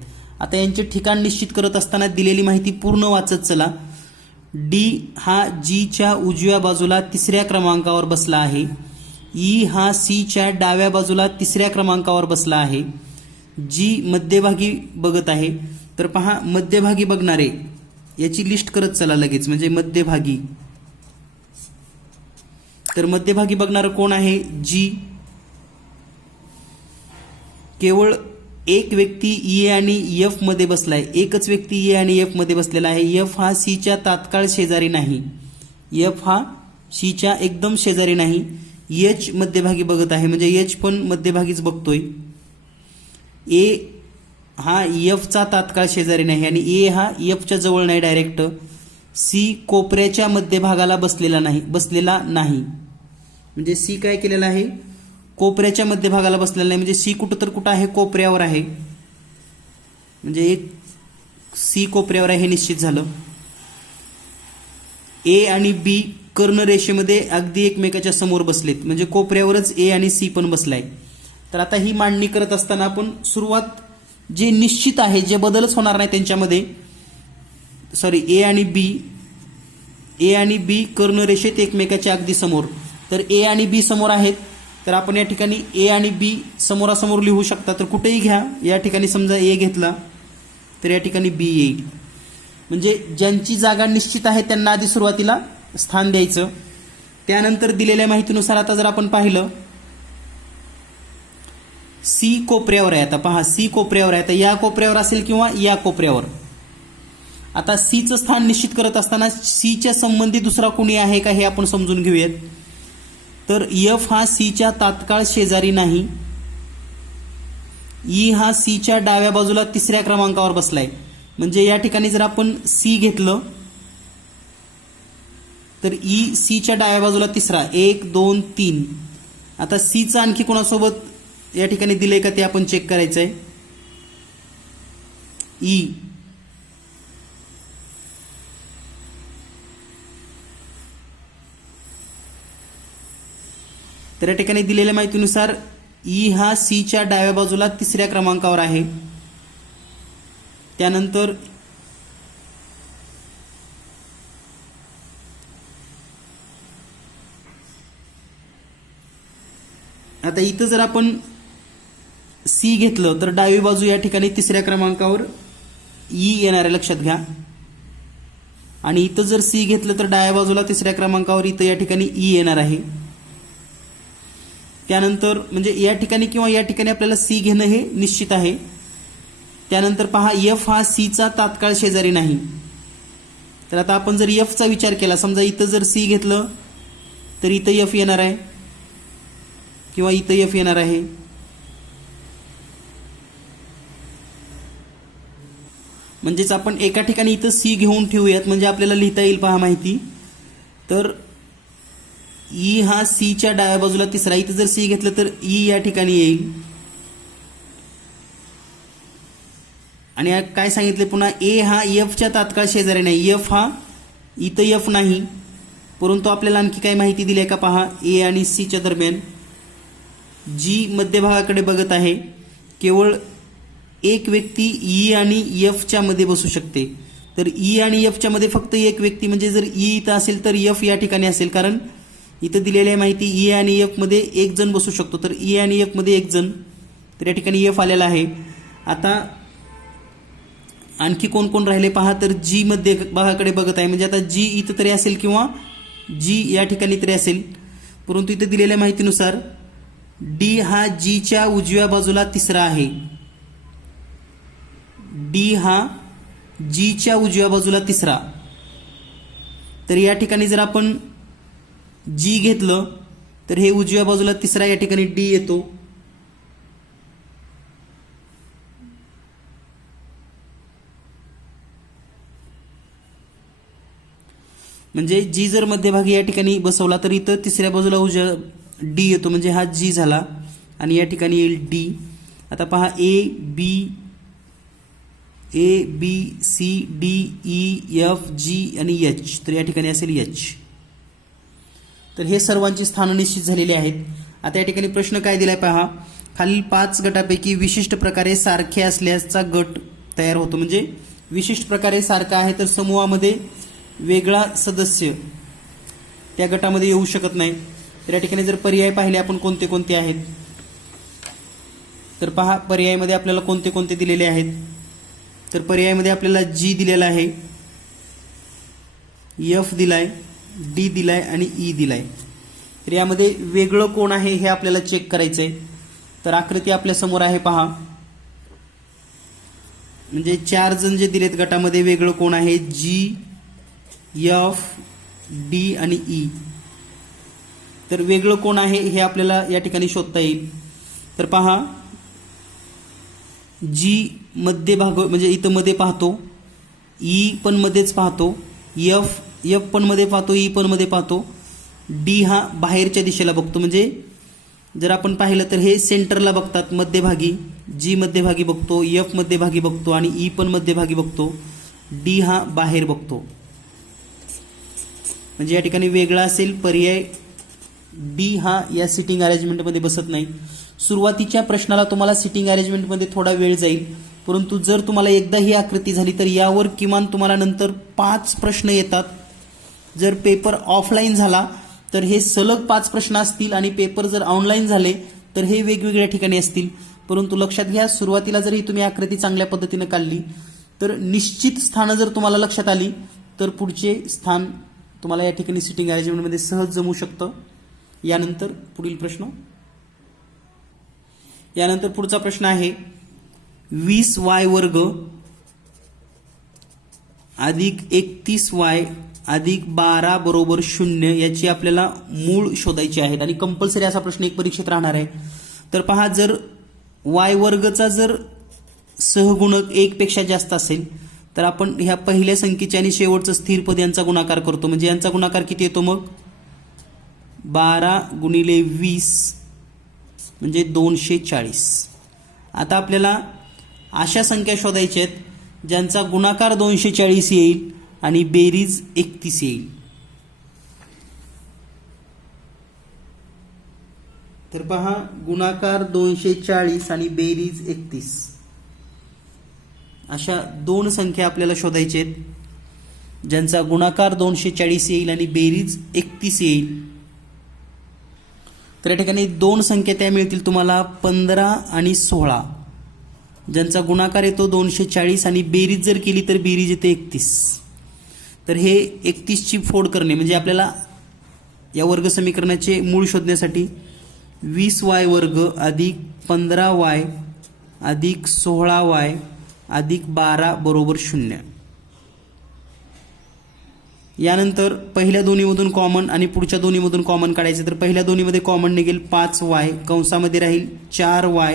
आता यांचे ठिकाण निश्चित करत असताना दिलेली माहिती पूर्ण वाचत चला. डी हा जीच्या उजव्या बाजूला 3ऱ्या क्रमांकावर बसला आहे. ई हा सीच्या डाव्या बाजूला 3ऱ्या क्रमांकावर बसला आहे. जी मध्यभागी बघत आहे. तर पहा, मध्यभागी बघणारे याची लिस्ट करत चला लगेच. म्हणजे मध्यभागी, तर मध्यभागी बघणारं कोण आहे? जी. केवळ एक व्यक्ती ई आणि एफ मध्ये बसलाय. एकच व्यक्ती ई आणि एफ मध्ये बसलेला आहे. एफ हा सीच्या तात्काळ शेजारी नाही. एफ हा सीच्या एकदम शेजारी नाही. एच मध्यभागी बघत आहे म्हणजे एच पण मध्यभागीच बघतोय. ए हा एफचा तात्काळ शेजारी नाही आणि ए हा एफच्या जवळ नाही डायरेक्ट. सी कोपऱ्याच्या मध्यभागाला बसलेला नाही. म्हणजे सी काय केलेला आहे? कोपऱ्याच्या मध्यभागाला बसलेला नाही. म्हणजे सी कुठं तर कुठं आहे? कोपऱ्यावर आहे. म्हणजे एक सी कोपऱ्यावर आहे हे निश्चित झालं. ए आणि बी कर्ण रेषेमध्ये अगदी एकमेकाच्या समोर बसलेत. म्हणजे कोपऱ्यावरच ए आणि सी पण बसलाय. तर आता ही मांडणी करत असताना आपण सुरुवात जे निश्चित आहे, जे बदलच होणार नाही त्यांच्यामध्ये, सॉरी, ए आणि बी कर्ण रेषेत एकमेकाच्या अगदी समोर. तर ए आणि बी समोर आहेत. तर आपण या ठिकाणी ए आणि बी समोरासमोर लिहू शकता. तर कुठेही घ्या. या ठिकाणी समजा ए घेतला तर या ठिकाणी बी येईल. म्हणजे ज्यांची जागा निश्चित आहे त्यांना आधी सुरुवातीला स्थान द्यायचं. त्यानंतर दिलेल्या माहितीनुसार आता जर आपण पाहिलं, सी कोपऱ्यावर आहे. आता पहा, सी कोपऱ्यावर आहे. आता या कोपऱ्यावर असेल किंवा या कोपऱ्यावर. आता सीचं स्थान निश्चित करत असताना सीच्या संबंधी दुसरा कोणी आहे का हे आपण समजून घेऊयात. तर एफ हा सीच्या तात्काळ शेजारी नाही. ई हा सीच्या डाव्या बाजूला 3ऱ्या क्रमांकावर बसलाय. म्हणजे या ठिकाणी जर आपण सी घेतलं तर ई सीच्या डाव्या बाजूला 3रा, 1 2 3. आता सीचं आणखी कोणासोबत या ठिकाणी दिलंय का ते आपण चेक करायचंय. ई, तर या ठिकाणी दिलेल्या माहितीनुसार ई हा सीच्या डाव्या बाजूला 3ऱ्या क्रमांकावर आहे. त्यानंतर आता इथं जर आपण सी घेतलं तर डावी बाजू या ठिकाणी 3ऱ्या क्रमांकावर ई येणार आहे, लक्षात घ्या. आणि इथं जर सी घेतलं तर डाव्या बाजूला 3ऱ्या क्रमांकावर इथं या ठिकाणी ई येणार आहे. त्यानंतर म्हणजे या ठिकाणी किंवा या ठिकाणी आपल्याला सी घेणं हे निश्चित आहे. त्यानंतर पहा, एफ हा सीचा तात्काळ शेजारी नाही. तर आता आपण जर एफचा विचार केला, समजा इथं जर सी घेतलं तर इथं एफ येणार आहे किंवा इथं एफ येणार आहे. म्हणजेच आपण एका ठिकाणी इथं सी घेऊन ठेवूयात म्हणजे आपल्याला लिहिता येईल. पहा माहिती, तर ई हा सीच्या डाव्या बाजूला 3रा. इथं जर सी घेतलं तर ई या ठिकाणी येईल. आणि काय सांगितले पुन्हा, ए हा एफच्या तात्काळ शेजारी नाही. एफ हा इथं एफ नाही, परंतु आपल्याला आणखी काय माहिती दिली आहे का पहा. ए आणि सीच्या दरम्यान जी मध्यभागाकडे बघत आहे. केवळ एक व्यक्ती ई आणि एफच्या मध्ये बसू शकते. तर ई आणि एफच्या मध्ये फक्त एक व्यक्ती, म्हणजे जर ई इथं असेल तर एफ या ठिकाणी असेल. कारण इथं दिलेली आहे माहिती, ई आणि एफ मध्ये एक जण बसू शकतो. तर ई आणि एफ मध्ये एक जण, तर या ठिकाणी एफ आलेला आहे. आता आणखी कोण कोण राहिले पहा, तर जी मध्ये भागाकडे बघत आहे, म्हणजे आता जी इथं तरी असेल किंवा जी या ठिकाणी तरी असेल, परंतु इथे दिलेल्या माहितीनुसार डी हा जीच्या उजव्या बाजूला तिसरा आहे. डी हा जीच्या उजव्या बाजूला तिसरा. तर या ठिकाणी जर आपण जी घेतलं तर हे उजव्या बाजूला तिसरा या ठिकाणी डी येतो. म्हणजे जी जर मध्यभागी या ठिकाणी बसवला तर इथं तिसऱ्या बाजूला उजव्या डी येतो, म्हणजे हा जी झाला आणि या ठिकाणी येईल डी. आता पहा A B C D E F G आणि एच, तर या ठिकाणी असेल एच. तर हे सर्वांची स्थानं निश्चित झालेली आहेत. आता या ठिकाणी प्रश्न काय दिलाय पहा, खालील 5 गटापैकी विशिष्ट प्रकारे सारखे असल्याचा गट तयार होतो. म्हणजे विशिष्ट प्रकारे सारखा आहे तर समूहामध्ये वेगळा सदस्य त्या गटामध्ये येऊ शकत नाही. तर या ठिकाणी जर पर्याय पाहिले आपण कोणते कोणते आहेत, तर पहा पर्यायामध्ये आपल्याला कोणते कोणते दिलेले आहेत. तर पर्यायामध्ये आपल्याला जी दिलेला आहे, एफ दिलाय, डी दिलाय आणि ई दिलाय. तर यामध्ये वेगळं कोण आहे हे आपल्याला चेक करायचंय. तर आकृती आपल्या समोर आहे पहा, म्हणजे 4 जण जे दिलेत गटामध्ये वेगळं कोण आहे, जी एफ डी आणि ई. तर वेगळं कोण आहे हे आपल्याला या ठिकाणी शोधता येईल. तर पहा जी मध्ये भाग म्हणजे इथं मध्ये पाहतो, ई पण मध्येच पाहतो, एफ पण मध्ये पाहतो, ई पण मध्ये पाहतो, डी हा बाहेरच्या दिशेला बघतो. म्हणजे जर आपण पाहिलं तर हे सेंटरला बघतात मध्यभागी, जी मध्यभागी बघतो, एफ मध्यभागी बघतो आणि ई पण मध्यभागी बघतो, डी हा बाहेर बघतो. म्हणजे या ठिकाणी वेगळा असेल पर्याय डी हा या सिटिंग अरेंजमेंटमध्ये बसत नाही. सुरुवातीच्या प्रश्नाला तुम्हाला सिटिंग अरेंजमेंटमध्ये थोडा वेळ जाईल, परंतु जर तुम्हाला एकदा ही आकृती झाली तर यावर किमान तुम्हाला नंतर 5 प्रश्न येतात. जर पेपर ऑफलाईन झाला तर हे सलग 5 प्रश्न असतील आणि पेपर जर ऑनलाईन झाले तर हे वेगवेगळ्या ठिकाणी असतील. परंतु लक्षात घ्या, सुरुवातीला जर ही तुम्ही आकृती चांगल्या पद्धतीने काढली तर निश्चित स्थानं जर तुम्हाला लक्षात आली तर पुढचे स्थान तुम्हाला या ठिकाणी सिटिंग अरेंजमेंटमध्ये सहज जमू शकतं. यानंतर पुढील प्रश्न, यानंतर पुढचा प्रश्न आहे 20y वर्ग अधिक 31y अधिक 12 बरोबर 0 याची आपल्याला मूळ शोधायची आहेत आणि कंपल्सरी असा प्रश्न एक परीक्षेत राहणार आहे. तर पहा, जर y वर्गचा जर सहगुणक 1 पेक्षा जास्त असेल तर आपण ह्या पहिल्या संख्येचे आणि शेवटचं स्थिर पद यांचा गुणाकार करतो. म्हणजे यांचा गुणाकार किती येतो मग 12 गुणिले 20 म्हणजे 240. आता आपल्याला अशा संख्या शोधायच्या आहेत ज्यांचा गुणाकार 240 येईल आणि बेरीज 31 येईल. तर पहा, गुणाकार 240 आणि बेरीज 31 अशा 2 संख्या आपल्याला शोधायच्या आहेत ज्यांचा गुणाकार 240 येईल आणि बेरीज 31 येईल. तर या ठिकाणी 2 संख्या त्या मिळतील तुम्हाला 15 आणि 16, ज्यांचा गुणाकार येतो 240 आणि बेरीज जर केली तर बेरीज येते 31. तर हे 31 ची फोड करणे म्हणजे आपल्याला या वर्ग समीकरणाचे मूळ शोधण्यासाठी 20y वर्ग अधिक 15y अधिक 16y अधिक 12 बरोबर 0. यानंतर पहिल्या दोन्हीमधून कॉमन आणि पुढच्या दोन्हीमधून कॉमन काढायचे. तर पहिल्या दोन्हीमध्ये कॉमन निघेल 5y, कंसामध्ये राहील 4y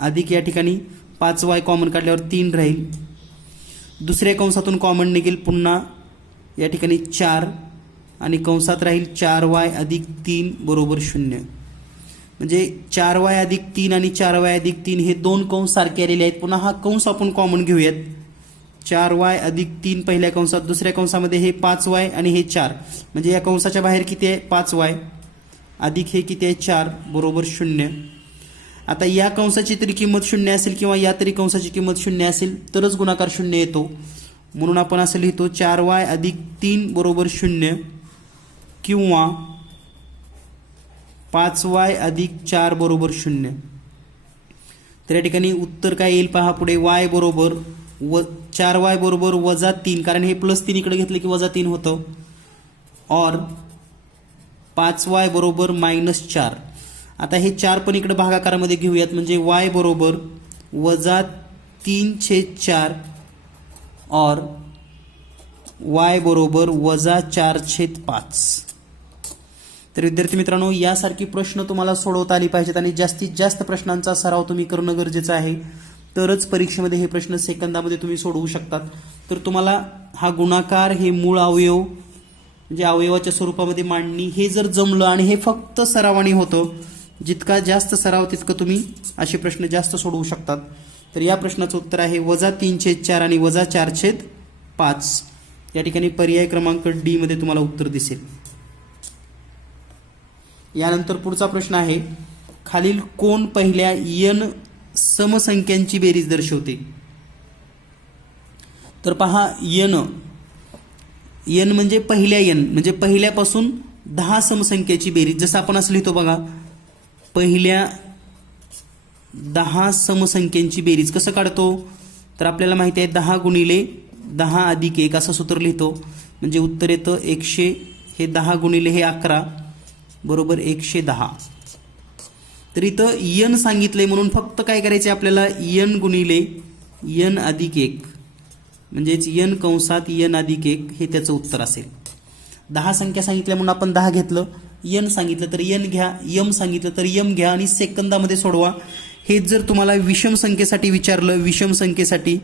अधिक या ठिकाणी 5y कॉमन काढल्यावर 3 राहील. दुसऱ्या कंसातून कॉमन निघेल पुन्हा या ठिकाणी 4 आणि कंसात राहील 4y अधिक 3 बरोबर 0. म्हणजे 4y अधिक 3 आणि 4y अधिक 3 हे 2 कंस सारखे आलेले आहेत. पुन्हा हा कंस आपण कॉमन घेऊयात. 4y अधिक 3 पहिल्या कंसात, दुसऱ्या कंसामध्ये हे 5y आणि हे 4, म्हणजे या कंसाच्या बाहेर किती आहे 5y अधिक हे किती आहे 4 बरोबर 0. आता या कंसाची तरी किंमत 0 असेल किंवा या तरी कंसाची किंमत 0 असेल तरच गुणाकार 0 येतो. म्हणून आपण असं लिहितो 4y अधिक 3 बरोबर 0 किंवा 5y अधिक 4 बरोबर 0. तर या ठिकाणी उत्तर काय येईल पहा पुढे, y बरोबर 4y बरोबर -3, कारण हे +3 इकडे घेतले की -3 होतं, और 5y बरोबर -4. आता हे 4 पण इकडे भागाकारामध्ये घेऊयात, म्हणजे y बरोबर -3/4 और y बरोबर -4/5. तर विद्यार्थी मित्रांनो, यासारखी प्रश्न तुम्हाला सोडवता आली पाहिजेत आणि जास्तीत जास्त प्रश्नांचा सराव तुम्ही करणं गरजेचं आहे, तरच परीक्षेमध्ये हे प्रश्न सेकंदामध्ये तुम्ही सोडवू शकतात. तर तुम्हाला हा गुणाकार, हे मूळ अवयव म्हणजे अवयवाच्या स्वरूपामध्ये मांडणी, हे जर जमलं आणि हे फक्त सरावाने होतं, जितका जास्त सराव तितकं तुम्ही असे प्रश्न जास्त सोडवू शकतात. तर या प्रश्नाचं उत्तर आहे -3/4 आणि -4/5. या ठिकाणी पर्याय क्रमांक डी मध्ये तुम्हाला उत्तर दिसेल. यानंतर पुढचा प्रश्न आहे, खालील कोण पहिल्या n समसंख्यांची बेरीज दर्शवते? तर पहा, n म्हणजे पहिल्या n म्हणजे पहिल्यापासून 10 समसंख्येची बेरीज. जसं आपण असं लिहितो बघा, पहिल्या 10 समसंख्यांची बेरीज कसं काढतो? तर आपल्याला माहिती आहे 10 गुणिले 10 अधिक 1 असं सूत्र लिहितो, म्हणजे उत्तर येतं 100. हे 10 गुणिले हे 11 बरोबर 110. तर इथं n सांगितलंय म्हणून फक्त काय करायचे आपल्याला, n गुणिले n अधिक 1 म्हणजेच n कंसात n अधिक 1 हे त्याचं उत्तर असेल. 10 संख्या सांगितल्या म्हणून आपण 10 घेतलं, n सांगितलं तर n घ्या, m सांगितलं तर m घ्या आणि सेकंदामध्ये सोडवा. हे जर तुम्हाला विषम संख्येसाठी विचारलं, विषम संख्येसाठी,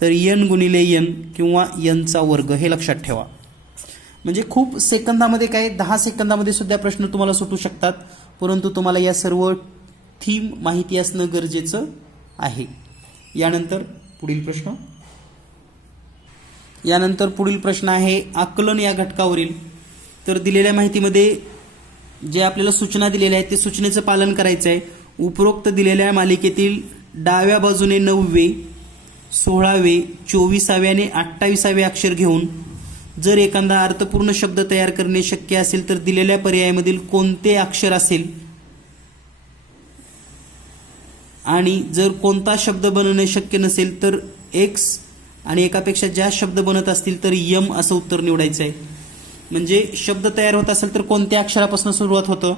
तर n गुणिले n किंवा n चा वर्ग हे लक्षात ठेवा. म्हणजे खूप सेकंदामध्ये काय 10 सेकंदामध्ये सुद्धा प्रश्न तुम्हाला सुटू शकतात, परंतु तुम्हाला या सर्व थीम माहिती असणं गरजेचं आहे. यानंतर पुढील प्रश्न आहे आकलन या घटकावरील. तर दिलेल्या माहितीमध्ये जे आपल्याला सूचना दिलेल्या आहेत ते सूचनेचं पालन करायचं आहे. उपरोक्त दिलेल्या मालिकेतील डाव्या बाजूने 9वे, 16वे, 24वे आणि 28वे अक्षर घेऊन जर एखादा अर्थपूर्ण शब्द तयार करणे शक्य असेल तर दिलेल्या पर्यायामधील कोणते अक्षर असेल आणि जर कोणता शब्द बनवणे शक्य नसेल तर x आणि एकापेक्षा जास्त शब्द बनत असतील तर m असं उत्तर निवडायचं आहे. म्हणजे शब्द तयार होत असेल तर कोणत्या अक्षरापासून सुरुवात होतं?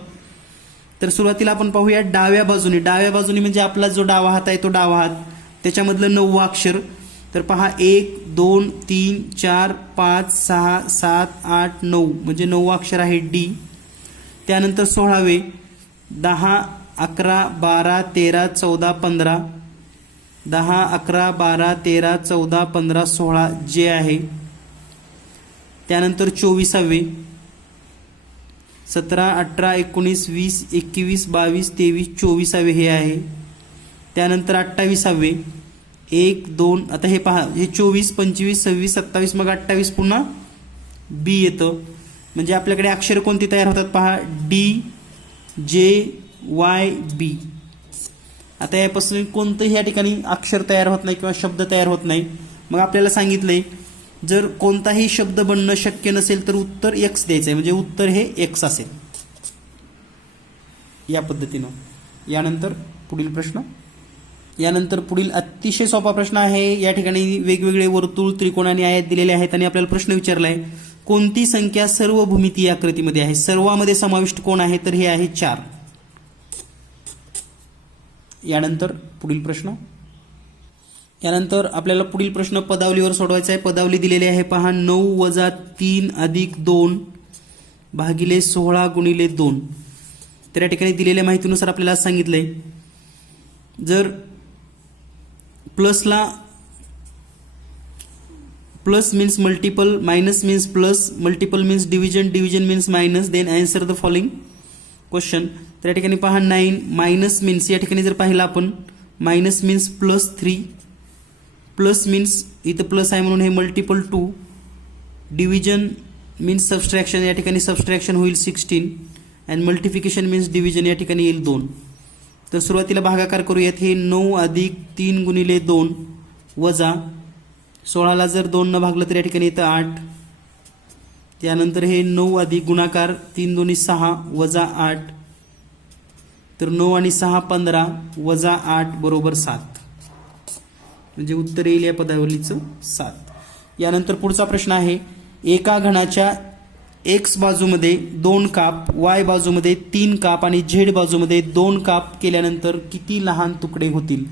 तर सुरुवातीला आपण पाहूया डाव्या बाजूने. डाव्या बाजूने म्हणजे आपला जो डावा हात आहे तो डावा हात, त्याच्यामधलं 9वं अक्षर. तर पहा 1 2 3 4 5 6 7 8 9 म्हणजे 9वं अक्षर आहे डी. त्यानंतर 16वे 10 11 12 13 14 15 10 11 12 13 14 15 16 जे आहे. त्यानंतर 24वे 17 18 19 20 21 22 23 24वे हे आहे. त्यानंतर 28वे 1 2 आता हे पहा, हे 24 25 26 27 मग 28 पुन्हा बी येतं. म्हणजे आपल्याकडे अक्षर कोणती तयार होतात पहा, डी जे वाय बी. आता यापासून कोणतंही या ठिकाणी अक्षर तयार होत नाही किंवा शब्द तयार होत नाही. मग आपल्याला सांगितलंय जर कोणताही शब्द बनणं शक्य नसेल तर उत्तर x द्यायचं आहे, म्हणजे उत्तर हे x असेल या पद्धतीनं. यानंतर पुढील अतिशय सोपा प्रश्न आहे. या ठिकाणी वेगवेगळे वर्तुळ, त्रिकोण आणि आयत दिलेले आहेत आणि आपल्याला प्रश्न विचारलाय कोणती संख्या सर्व भूमितीय आकृतीमध्ये आहे? सर्वामध्ये समाविष्ट कोण आहे? तर हे आहे 4. यानंतर आपल्याला पुढील प्रश्न पदावलीवर सोडवायचा आहे. पदावली दिलेली आहे पहा, 9 - 3 + 2 भागिले 16 गुणिले 2. तर या ठिकाणी दिलेल्या माहितीनुसार आपल्याला सांगितलंय जर प्लसला plus means multiple, minus means plus, multiple means division, division means minus, then answer the following question. तर या ठिकाणी पहा 9 मायनस मीन्स या ठिकाणी जर पाहिलं आपण मायनस मीन्स +3, प्लस मीन्स इथं प्लस आहे म्हणून हे मल्टिपल 2, डिव्हिजन मीन्स सबस्ट्रॅक्शन या ठिकाणी सबस्ट्रॅक्शन होईल 16 अँड मल्टिफिकेशन मीन्स डिव्हिजन या ठिकाणी येईल 2. तर सुरुवातीला भागाकार करूयात. हे 9 + 3 गुणिले 2 वजा 16ला जर 2 न भागलं तर या ठिकाणी येतं 8. त्यानंतर हे 9 अधिक गुणाकार 3 2 6 वजा 8. तर 9 आणि 6 15 वजा 8 बरोबर 7. म्हणजे उत्तर येईल या पदावलीचं 7. यानंतर पुढचा प्रश्न आहे, एका घनाच्या एक्स बाजूमध्ये 2 काप, वाय बाजूमध्ये 3 काप आणि झेड बाजूमध्ये 2 काप केल्यानंतर किती लहान तुकडे होतील.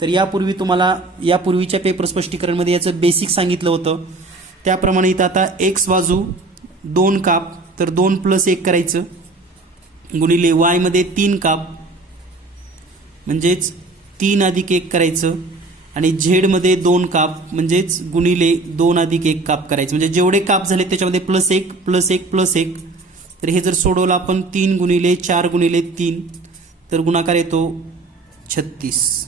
तर यापूर्वी तुम्हाला यापूर्वीच्या पेपर स्पष्टीकरणमध्ये याचं बेसिक सांगितलं होतं. त्याप्रमाणे इथं आता एक्स बाजू 2 काप, तर 2 + 1 करायचं, गुणिले वाय मध्ये 3 काप म्हणजेच 3 + 1 करायचं, आणि झेड मध्ये 2 काप म्हणजेच गुणिले 2 + 1 काप करायचं. म्हणजे जेवढे काप झाले त्याच्यामध्ये +1 +1 +1. तर हे जर सोडवलं आपण 3 × 4 × 3 तर गुणाकार येतो 36.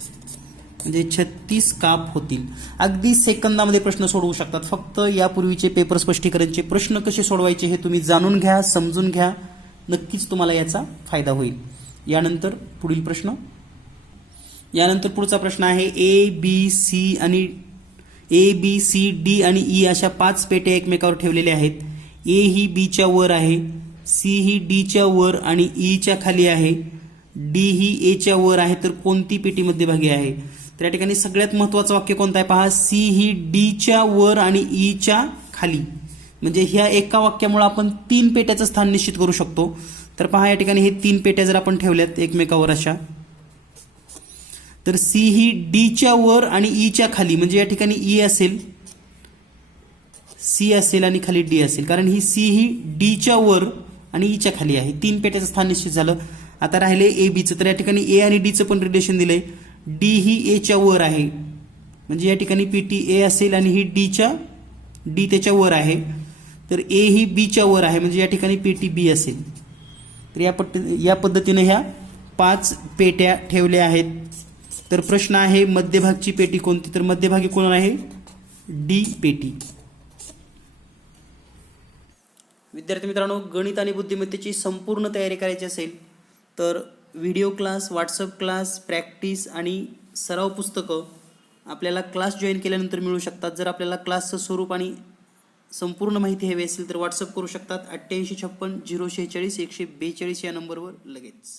म्हणजे 36 काप होतील. अगदी सेकंदामध्ये प्रश्न सोडवू शकतात. फक्त यापूर्वीचे पेपर स्पष्टीकरणचे प्रश्न कसे सोडवायचे हे तुम्ही जाणून घ्या, समजून घ्या, नक्कीच तुम्हाला याचा फायदा होईल. यानंतर पुढील प्रश्न, यानंतर पुढचा प्रश्न आहे, ए बी सी डी आणि ई अशा 5 पेट्या एकमेकावर ठेवलेल्या आहेत. ए ही बीच्या वर आहे, सी ही डीच्या वर आणि ईच्या खाली आहे, डी ही एच्या वर आहे. तर कोणती पेटी मध्यभागी आहे. तर या ठिकाणी सगळ्यात महत्त्वाचं वाक्य कोणतं आहे पहा, सी ही डीच्या वर आणि ईच्या खाली. म्हणजे ह्या एका वाक्यामुळे आपण 3 पेट्याचं स्थान निश्चित करू शकतो. तर पहा या ठिकाणी हे 3 पेट्या जर आपण ठेवल्यात एकमेकावर अशा, तर सी ही डीच्या वर आणि ईच्या खाली, म्हणजे या ठिकाणी ई असेल, सी असेल आणि खाली डी असेल, कारण ही सी ही डीच्या वर आणि ईच्या खाली आहे. 3 पेट्याचं स्थान निश्चित झालं. आता राहिले ए बीचं. तर या ठिकाणी ए आणि डीचं पण रिलेशन दिलंय. डी ही एच्या वर आहे, म्हणजे या ठिकाणी पेटी ए असेल आणि ही डी त्याच्या वर आहे. तर ए ही बीच्या वर आहे, म्हणजे या ठिकाणी पेटी बी असेल. तर या पद्धतीने ह्या 5 पेट्या ठेवल्या आहेत. तर प्रश्न आहे, मध्यभागची पेटी कोणती. तर मध्यभागी कोण आहे, डी पेटी. विद्यार्थी मित्रांनो, गणित आणि बुद्धिमत्तेची संपूर्ण तयारी करायची असेल तर video class, WhatsApp class, practice आणि सराव पुस्तकं आपल्याला क्लास जॉईन केल्यानंतर मिळू शकतात. जर आपल्याला क्लासचं स्वरूप आणि संपूर्ण माहिती हवी असेल तर व्हॉट्सअप करू शकतात. 8856 046 142 या नंबरवर लगेच.